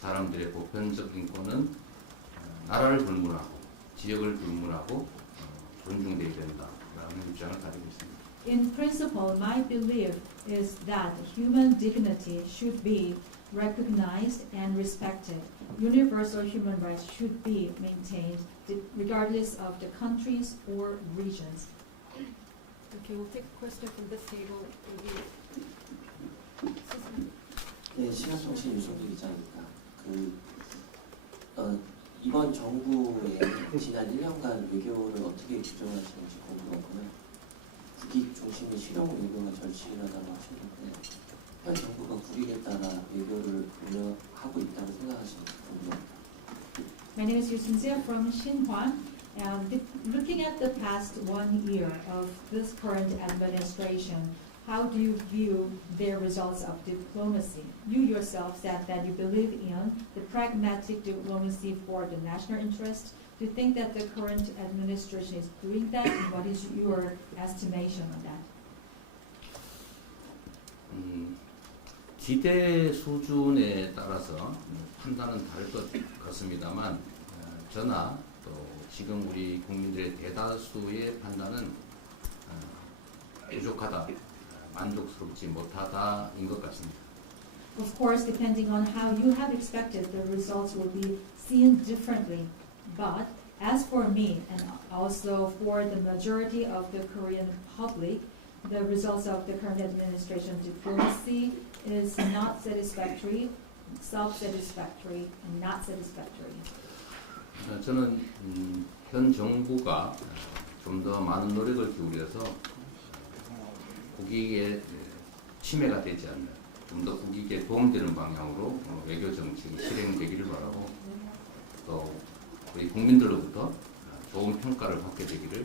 사람들의 보편적 인권은 나라를 불문하고 지역을 불문하고 존중돼야 된다라는 입장을 가지고 있습니다. In principle, my belief is that human dignity should be recognized and respected. Universal human rights should be maintained regardless of the countries or regions. Okay, we'll take a question from this table. 네, 시간통신 유성주 기자입니다. 이번 정부의 지난 1년간 외교를 어떻게 규정하시는지 궁금하고요. 국익 중심의 실용 외교가 절실하다고 하셨는데 현 정부가 국익에 따라 외교를 운영하고 있다고 생각하시는지 궁금합니다. My name is Yu Sun-sia from Xinhua. Looking at the past 1 year of this current administration, how do you view their results of diplomacy? You yourself said that you believe in the pragmatic diplomacy for the national interest. Do you think that the current administration is doing that? And what is your estimation on that? 기대 수준에 따라서 판단은 다를 것 같습니다만 저나 또 지금 우리 국민들의 대다수의 판단은 부족하다, 만족스럽지 못하다인 것 같습니다. Of course, depending on how you have expected, the results will be seen differently. But as for me, and also for the majority of the Korean public, the results of the current administration diplomacy is not satisfactory, self-satisfactory, and not satisfactory. 저는 현 정부가 좀 더 많은 노력을 기울여서 국익에 침해가 되지 않는, 좀 더 국익에 도움되는 방향으로 외교 정책이 실행되기를 바라고, 또 우리 국민들로부터 좋은 평가를 받게 되기를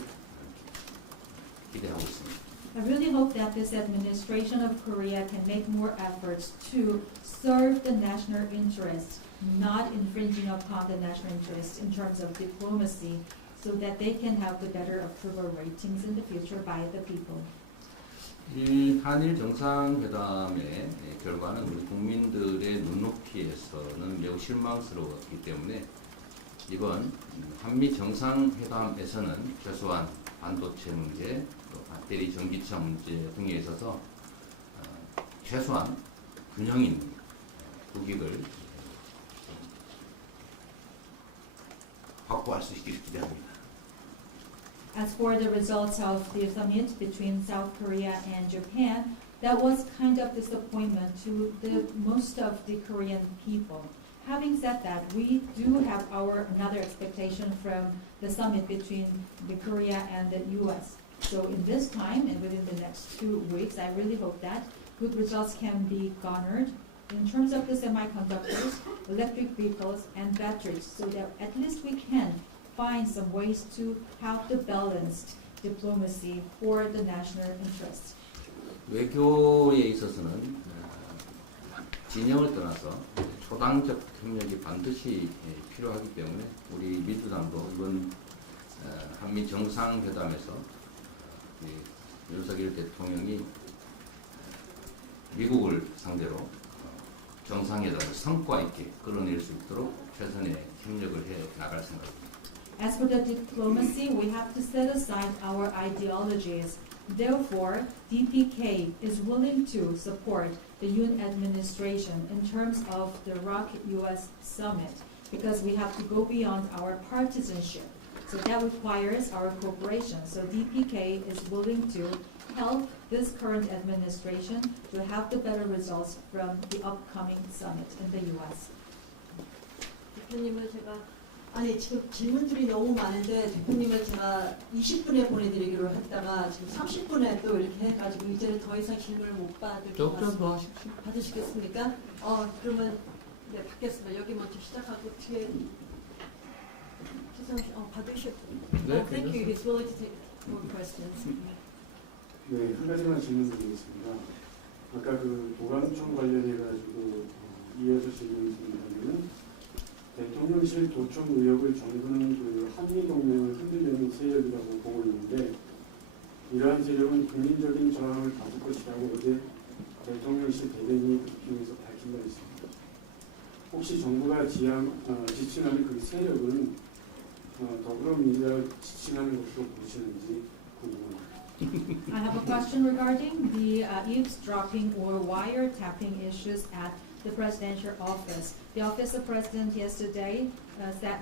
기대하고 있습니다. I really hope that this administration of Korea can make more efforts to serve the national interests, not infringing upon the national interests in terms of diplomacy, so that they can have the better approval ratings in the future by the people. 한일 정상회담의 결과는 우리 국민들의 눈높이에서는 매우 실망스러웠기 때문에 이번 한미 정상회담에서는 최소한 반도체 문제, 또 배터리 전기차 문제 등에 있어서 최소한 균형 있는 국익을 확보할 수 있기를 기대합니다. As for the results of the summit between South Korea and Japan, that was kind of disappointment to the most of the Korean people. Having said that, we do have our another expectation from the summit between the Korea and the U.S. So in this time and within the next 2 weeks, I really hope that good results can be garnered in terms of the semiconductors, electric vehicles, and batteries, so that at least we can find some ways to have the balanced diplomacy for the national interests. 외교에 있어서는 진영을 떠나서 초당적 협력이 반드시 필요하기 때문에 우리 민주당도 이번 한미 정상회담에서 윤석열 대통령이 미국을 상대로 정상회담을 성과 있게 끌어낼 수 있도록 최선의 협력을 해 나갈 생각입니다. As for the diplomacy, we have to set aside our ideologies. Therefore, DPK is willing to support the Yoon administration in terms of the ROK-US summit because we have to go beyond our partisanship. So that requires our cooperation. So DPK is willing to help this current administration to have the better results from the upcoming summit in the US. 대표님을 지금 질문들이 너무 많은데 대표님을 제가 20분에 보내드리기로 했다가 지금 30분에 또 이렇게 해가지고 이제는 더 이상 질문을 못 받을 것 같습니다. 받으시겠습니까? 그러면 네, 받겠습니다. 여기 먼저 시작하고 뒤에 받으실 네, thank you. He's willing to take more questions. 네, 한 가지만 질문드리겠습니다. 아까 그 도감청 관련해가지고 이어서 질문드리면 대통령실 도청 의혹을 정부는 그 한미 동맹을 흔들려는 세력이라고 보고 있는데 이러한 세력은 국민적인 저항을 받을 것이라고 어제 대통령실 대변인이 브리핑에서 밝힌 바 있습니다. 혹시 정부가 지칭하는 그 세력은 더불어민주당을 지칭하는 것으로 보시는지 궁금합니다. I have a question regarding the eavesdropping or wiretapping issues at the presidential office. The office of president yesterday said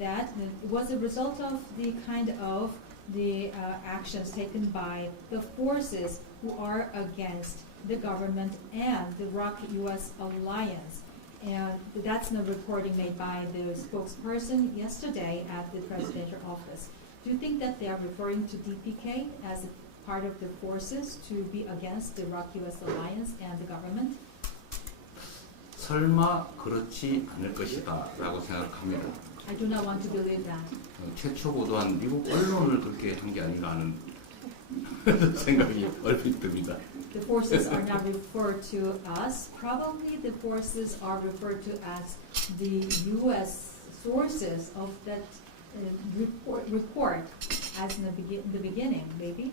that it was a result of the kind of the actions taken by the forces who are against the government and the ROK-US alliance. And that's the reporting made by the spokesperson yesterday at the presidential office. Do you think that they are referring to DPK as a part of the forces to be against the ROK-US alliance and the government? 설마 그렇지 않을 것이다 라고 생각합니다. I do not want to believe that. 최초 보도한 미국 언론을 그렇게 한 게 아닌가 하는 생각이 얼핏 듭니다. The forces are not referred to us. Probably the forces are referred to as the U.S. sources of that report as in the beginning, maybe.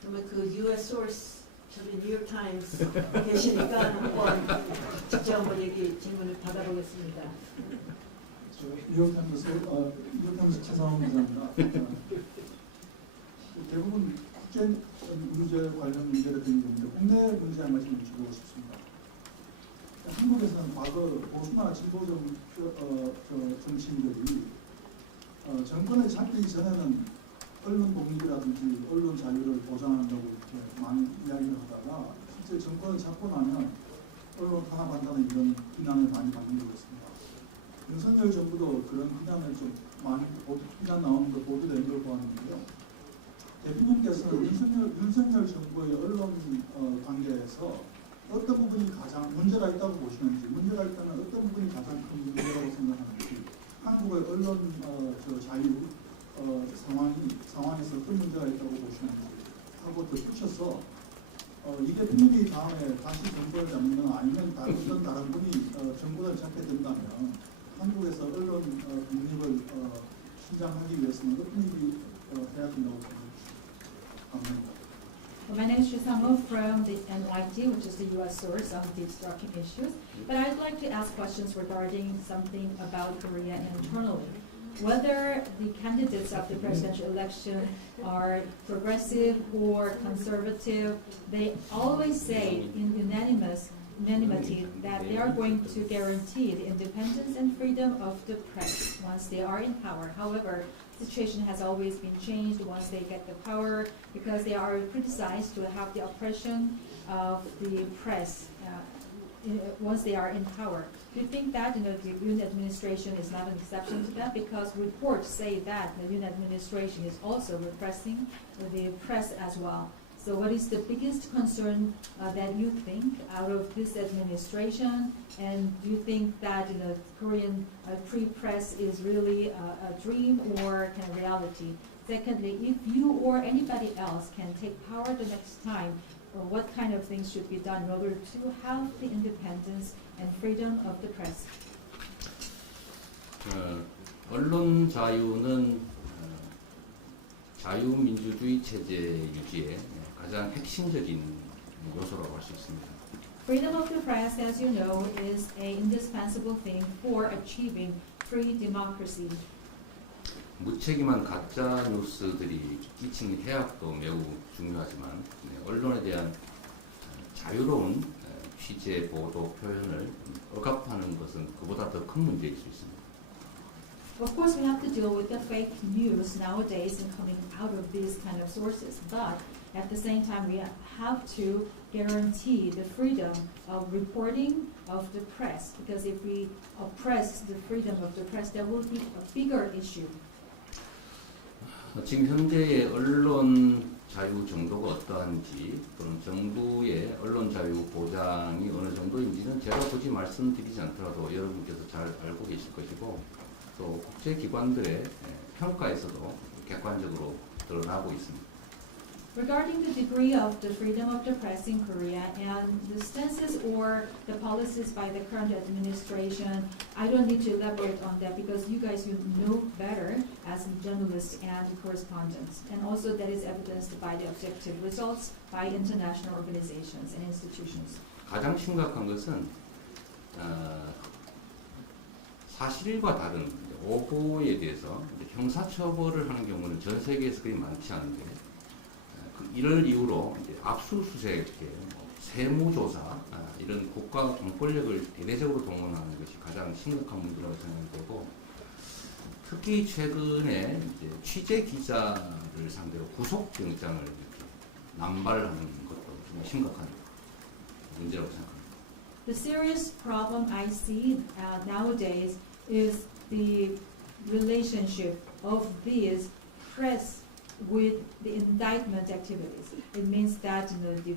그러면 그 U.S. source 저기 뉴욕 타임스 계시니까 한번 직접 한번 질문을 받아보겠습니다. 뉴욕 타임스 최상원 기자입니다. 대부분 국제 문제 관련 문제가 되는 건데 국내 문제 한 말씀 주고 싶습니다. 한국에서는 과거 보수나 진보 정치인들이 정권에 잡히기 전에는 언론 독립이라든지 언론 자유를 보장한다고 이렇게 많이 이야기를 하다가 실제 정권을 잡고 나면 언론 탄압한다는 이런 비난을 많이 받는 것 같습니다. 윤석열 정부도 그런 비난을 좀 많이 비난 나오는 거 보도된 걸 보았는데요. 대표님께서는 윤석열 정부의 언론 관계에서 어떤 부분이 가장 문제가 있다고 보시는지, 문제가 있다면 어떤 부분이 가장 큰 문제라고 생각하는지, 한국의 언론 자유 상황에서 어떤 문제가 있다고 보시는지 하고 덧붙여서 이 대표님이 다음에 다시 정권을 잡는 아니면 다른 분이 정권을 잡게 된다면 한국에서 언론 독립을 신장하기 위해서는 어떤 일이 해야 된다고 생각합니다. My name is Shisamo from the NYT, which is the U.S. source of these striking issues. But I'd like to ask questions regarding something about Korea internally. Whether the candidates of the presidential election are progressive or conservative, they always say in unanimity that they are going to guarantee the independence and freedom of the press once they are in power. However, the situation has always been changed once they get the power because they are criticized to have the oppression of the press once they are in power. Do you think that the Yoon administration is not an exception to that? Because reports say that the Yoon administration is also repressing the press as well. So what is the biggest concern that you think out of this administration? And do you think that Korean free press is really a dream or kind of reality? Secondly, if you or anybody else can take power the next time, what kind of things should be done in order to have the independence and freedom of the press? 언론 자유는 자유민주주의 체제 유지에 가장 핵심적인 요소라고 할 수 있습니다. Freedom of the press, as you know, is an indispensable thing for achieving free democracy. 무책임한 가짜 뉴스들이 끼치는 해악도 매우 중요하지만 언론에 대한 자유로운 취재, 보도, 표현을 억압하는 것은 그보다 더 큰 문제일 수 있습니다. Of course, we have to deal with the fake news nowadays and coming out of these kind of sources, but at the same time, we have to guarantee the freedom of reporting of the press, because if we oppress the freedom of the press, there will be a bigger issue. 지금 현재의 언론 자유 정도가 어떠한지 또는 정부의 언론 자유 보장이 어느 정도인지는 제가 굳이 말씀드리지 않더라도 여러분께서 잘 알고 계실 것이고 또 국제기관들의 평가에서도 객관적으로 드러나고 있습니다. Regarding the degree of the freedom of the press in Korea and the stances or the policies by the current administration, I don't need to elaborate on that because you guys know better as journalists and correspondents. And also that is evidenced by the objective results by international organizations and institutions. 가장 심각한 것은 사실과 다른 오보에 대해서 형사처벌을 하는 경우는 전 세계에서 그리 많지 않은데 이를 이유로 이제 압수수색, 세무조사 이런 국가 공권력을 대대적으로 동원하는 것이 가장 심각한 문제라고 생각되고 특히 최근에 이제 취재 기자를 상대로 구속영장을 이렇게 남발하는 것도 정말 심각한 문제라고 생각합니다. The serious problem I see nowadays is the relationship of these press with the indictment activities. It means that the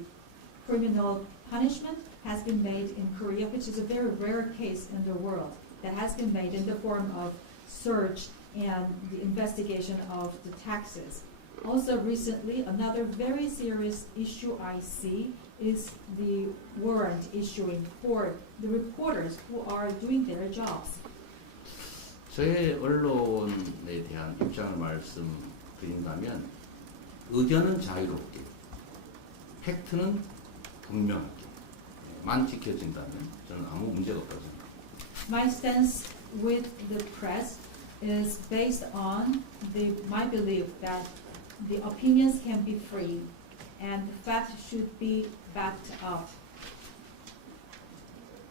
criminal punishment has been made in Korea, which is a very rare case in the world, that has been made in the form of search and the investigation of the taxes. Also recently, another very serious issue I see is the warrant issuing for the reporters who are doing their jobs. 저의 언론에 대한 입장을 말씀드린다면 의견은 자유롭게, 팩트는 분명하게만 지켜진다면 저는 아무 문제가 없다고 생각합니다. My stance with the press is based on my belief that the opinions can be free and the fact should be backed up.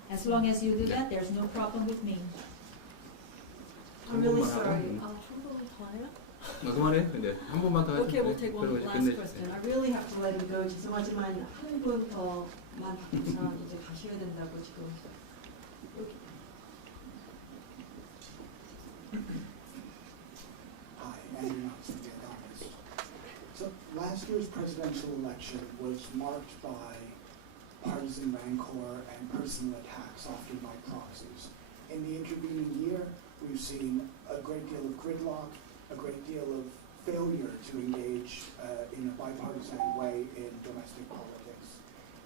As long as you do that, there's no problem with me. I'm really sorry. 한 번 더 해요? 그만해. 네, 한 번만 더 하죠. Okay, we'll take one last question. I really have to let you go. 죄송하지만 한 분 더만 받고서 이제 가셔야 된다고 지금. year's presidential election was marked by partisan rancor and personal attacks, often by proxies. In the intervening year, we've seen a great deal of gridlock, a great deal of failure to engage in a bipartisan way in domestic politics.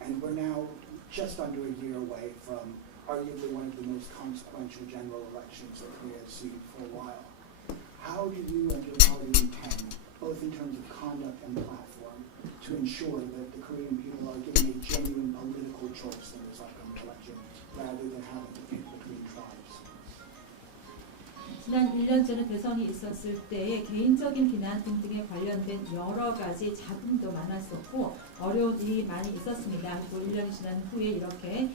And we're now just under a year away from arguably one of the most consequential general elections that Korea has seen for a while. How do you and your party intend, both in terms of conduct and platform, to ensure that the Korean people are given a genuine political choice in this upcoming election, rather than having to pick between tribes? 지난 1년 전에 대선이 있었을 때의 개인적인 비난 등등에 관련된 여러 가지 잡음도 많았었고 어려운 일이 많이 있었습니다. 그리고 1년이 지난 후에 이렇게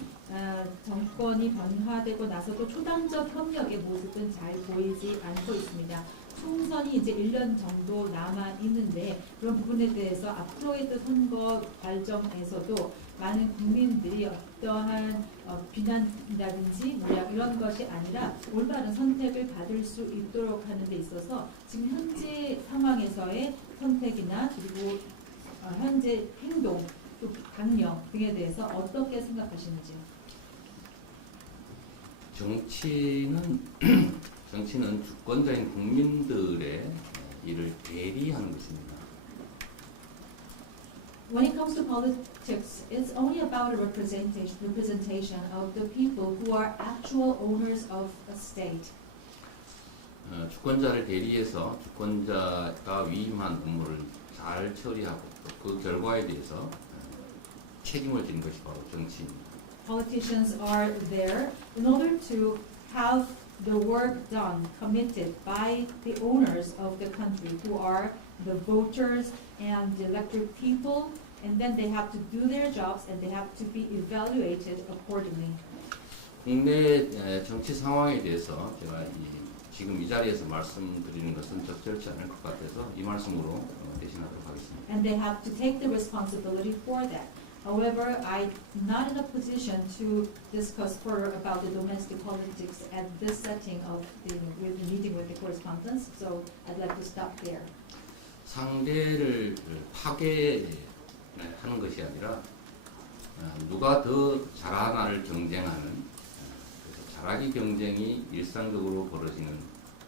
정권이 변화되고 나서도 초당적 협력의 모습은 잘 보이지 않고 있습니다. 총선이 이제 1년 정도 남아 있는데 그런 부분에 대해서 앞으로의 또 선거 과정에서도 많은 국민들이 어떠한 비난이라든지 이런 것이 아니라 올바른 선택을 받을 수 있도록 하는 데 있어서 지금 현재 상황에서의 선택이나 그리고 현재 행동, 또 강령 등에 대해서 어떻게 생각하시는지요? 정치는 주권자인 국민들의 일을 대리하는 것입니다. When it comes to politics, it's only about a representation of the people who are actual owners of a state. 주권자를 대리해서 주권자가 위임한 업무를 잘 처리하고 그 결과에 대해서 책임을 지는 것이 바로 정치입니다. Politicians are there in order to have the work done, committed by the owners of the country, who are the voters and the elected people, and then they have to do their jobs and they have to be evaluated accordingly. 국내 정치 상황에 대해서 제가 지금 이 자리에서 말씀드리는 것은 적절치 않을 것 같아서 이 말씀으로 대신하도록 하겠습니다. And they have to take the responsibility for that. However, I'm not in a position to discuss further about the domestic politics at this setting of the meeting with the correspondents, so I'd like to stop there. 상대를 파괴하는 것이 아니라 누가 더 잘하나를 경쟁하는 그래서 잘하기 경쟁이 일상적으로 벌어지는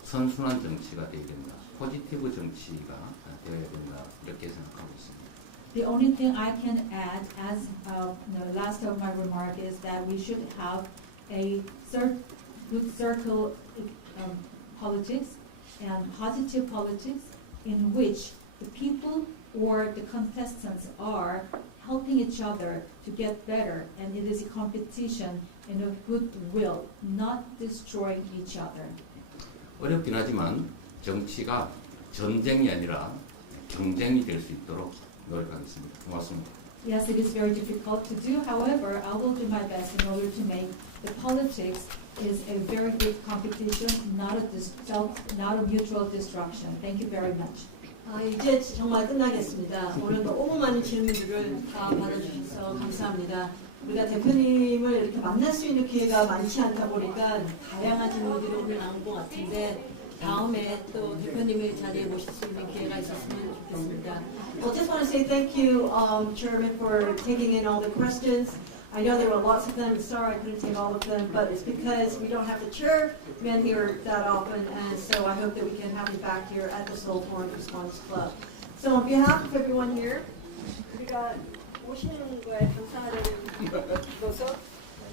선순환 정치가 되어야 된다. 포지티브 정치가 되어야 된다. 이렇게 생각하고 있습니다. The only thing I can add as the last of my remark is that we should have a good circle politics and positive politics in which the people or the contestants are helping each other to get better, and it is a competition in a goodwill, not destroying each other. 어렵긴 하지만 정치가 전쟁이 아니라 경쟁이 될 수 있도록 노력하겠습니다. 고맙습니다. Yes, it is very difficult to do. However, I will do my best in order to make the politics is a very good competition, not a mutual destruction. Thank you very much. 이제 정말 끝나겠습니다. 오늘 너무 많은 질문들을 다 받아주셔서 감사합니다. 우리가 대표님을 이렇게 만날 수 있는 기회가 많지 않다 보니까 다양한 질문들이 오늘 나온 것 같은데 다음에 또 대표님을 자리에 모실 수 있는 기회가 있었으면 좋겠습니다. Well, just want to say thank you, Chairman, for taking in all the questions. I know there were lots of them. Sorry I couldn't take all of them, but it's because we don't have the chairman here that often, and so I hope that we can have you back here at the Seoul Foreign Response Club. So on behalf of everyone here, 우리가 오시는 거에 감사하다는 것으로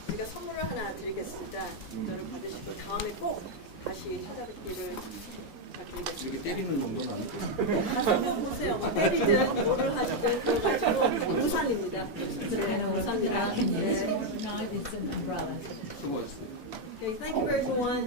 우리가 선물을 하나 드리겠습니다. 이거를 받으시고 다음에 꼭 다시 찾아뵙기를 부탁드리겠습니다. 이렇게 때리는 정도는 아니고. 한번 보세요. 뭐 때리든 뭐를 하시든 그거 가지고 우산입니다. 네, 우산입니다. 네. Okay, thank you everyone.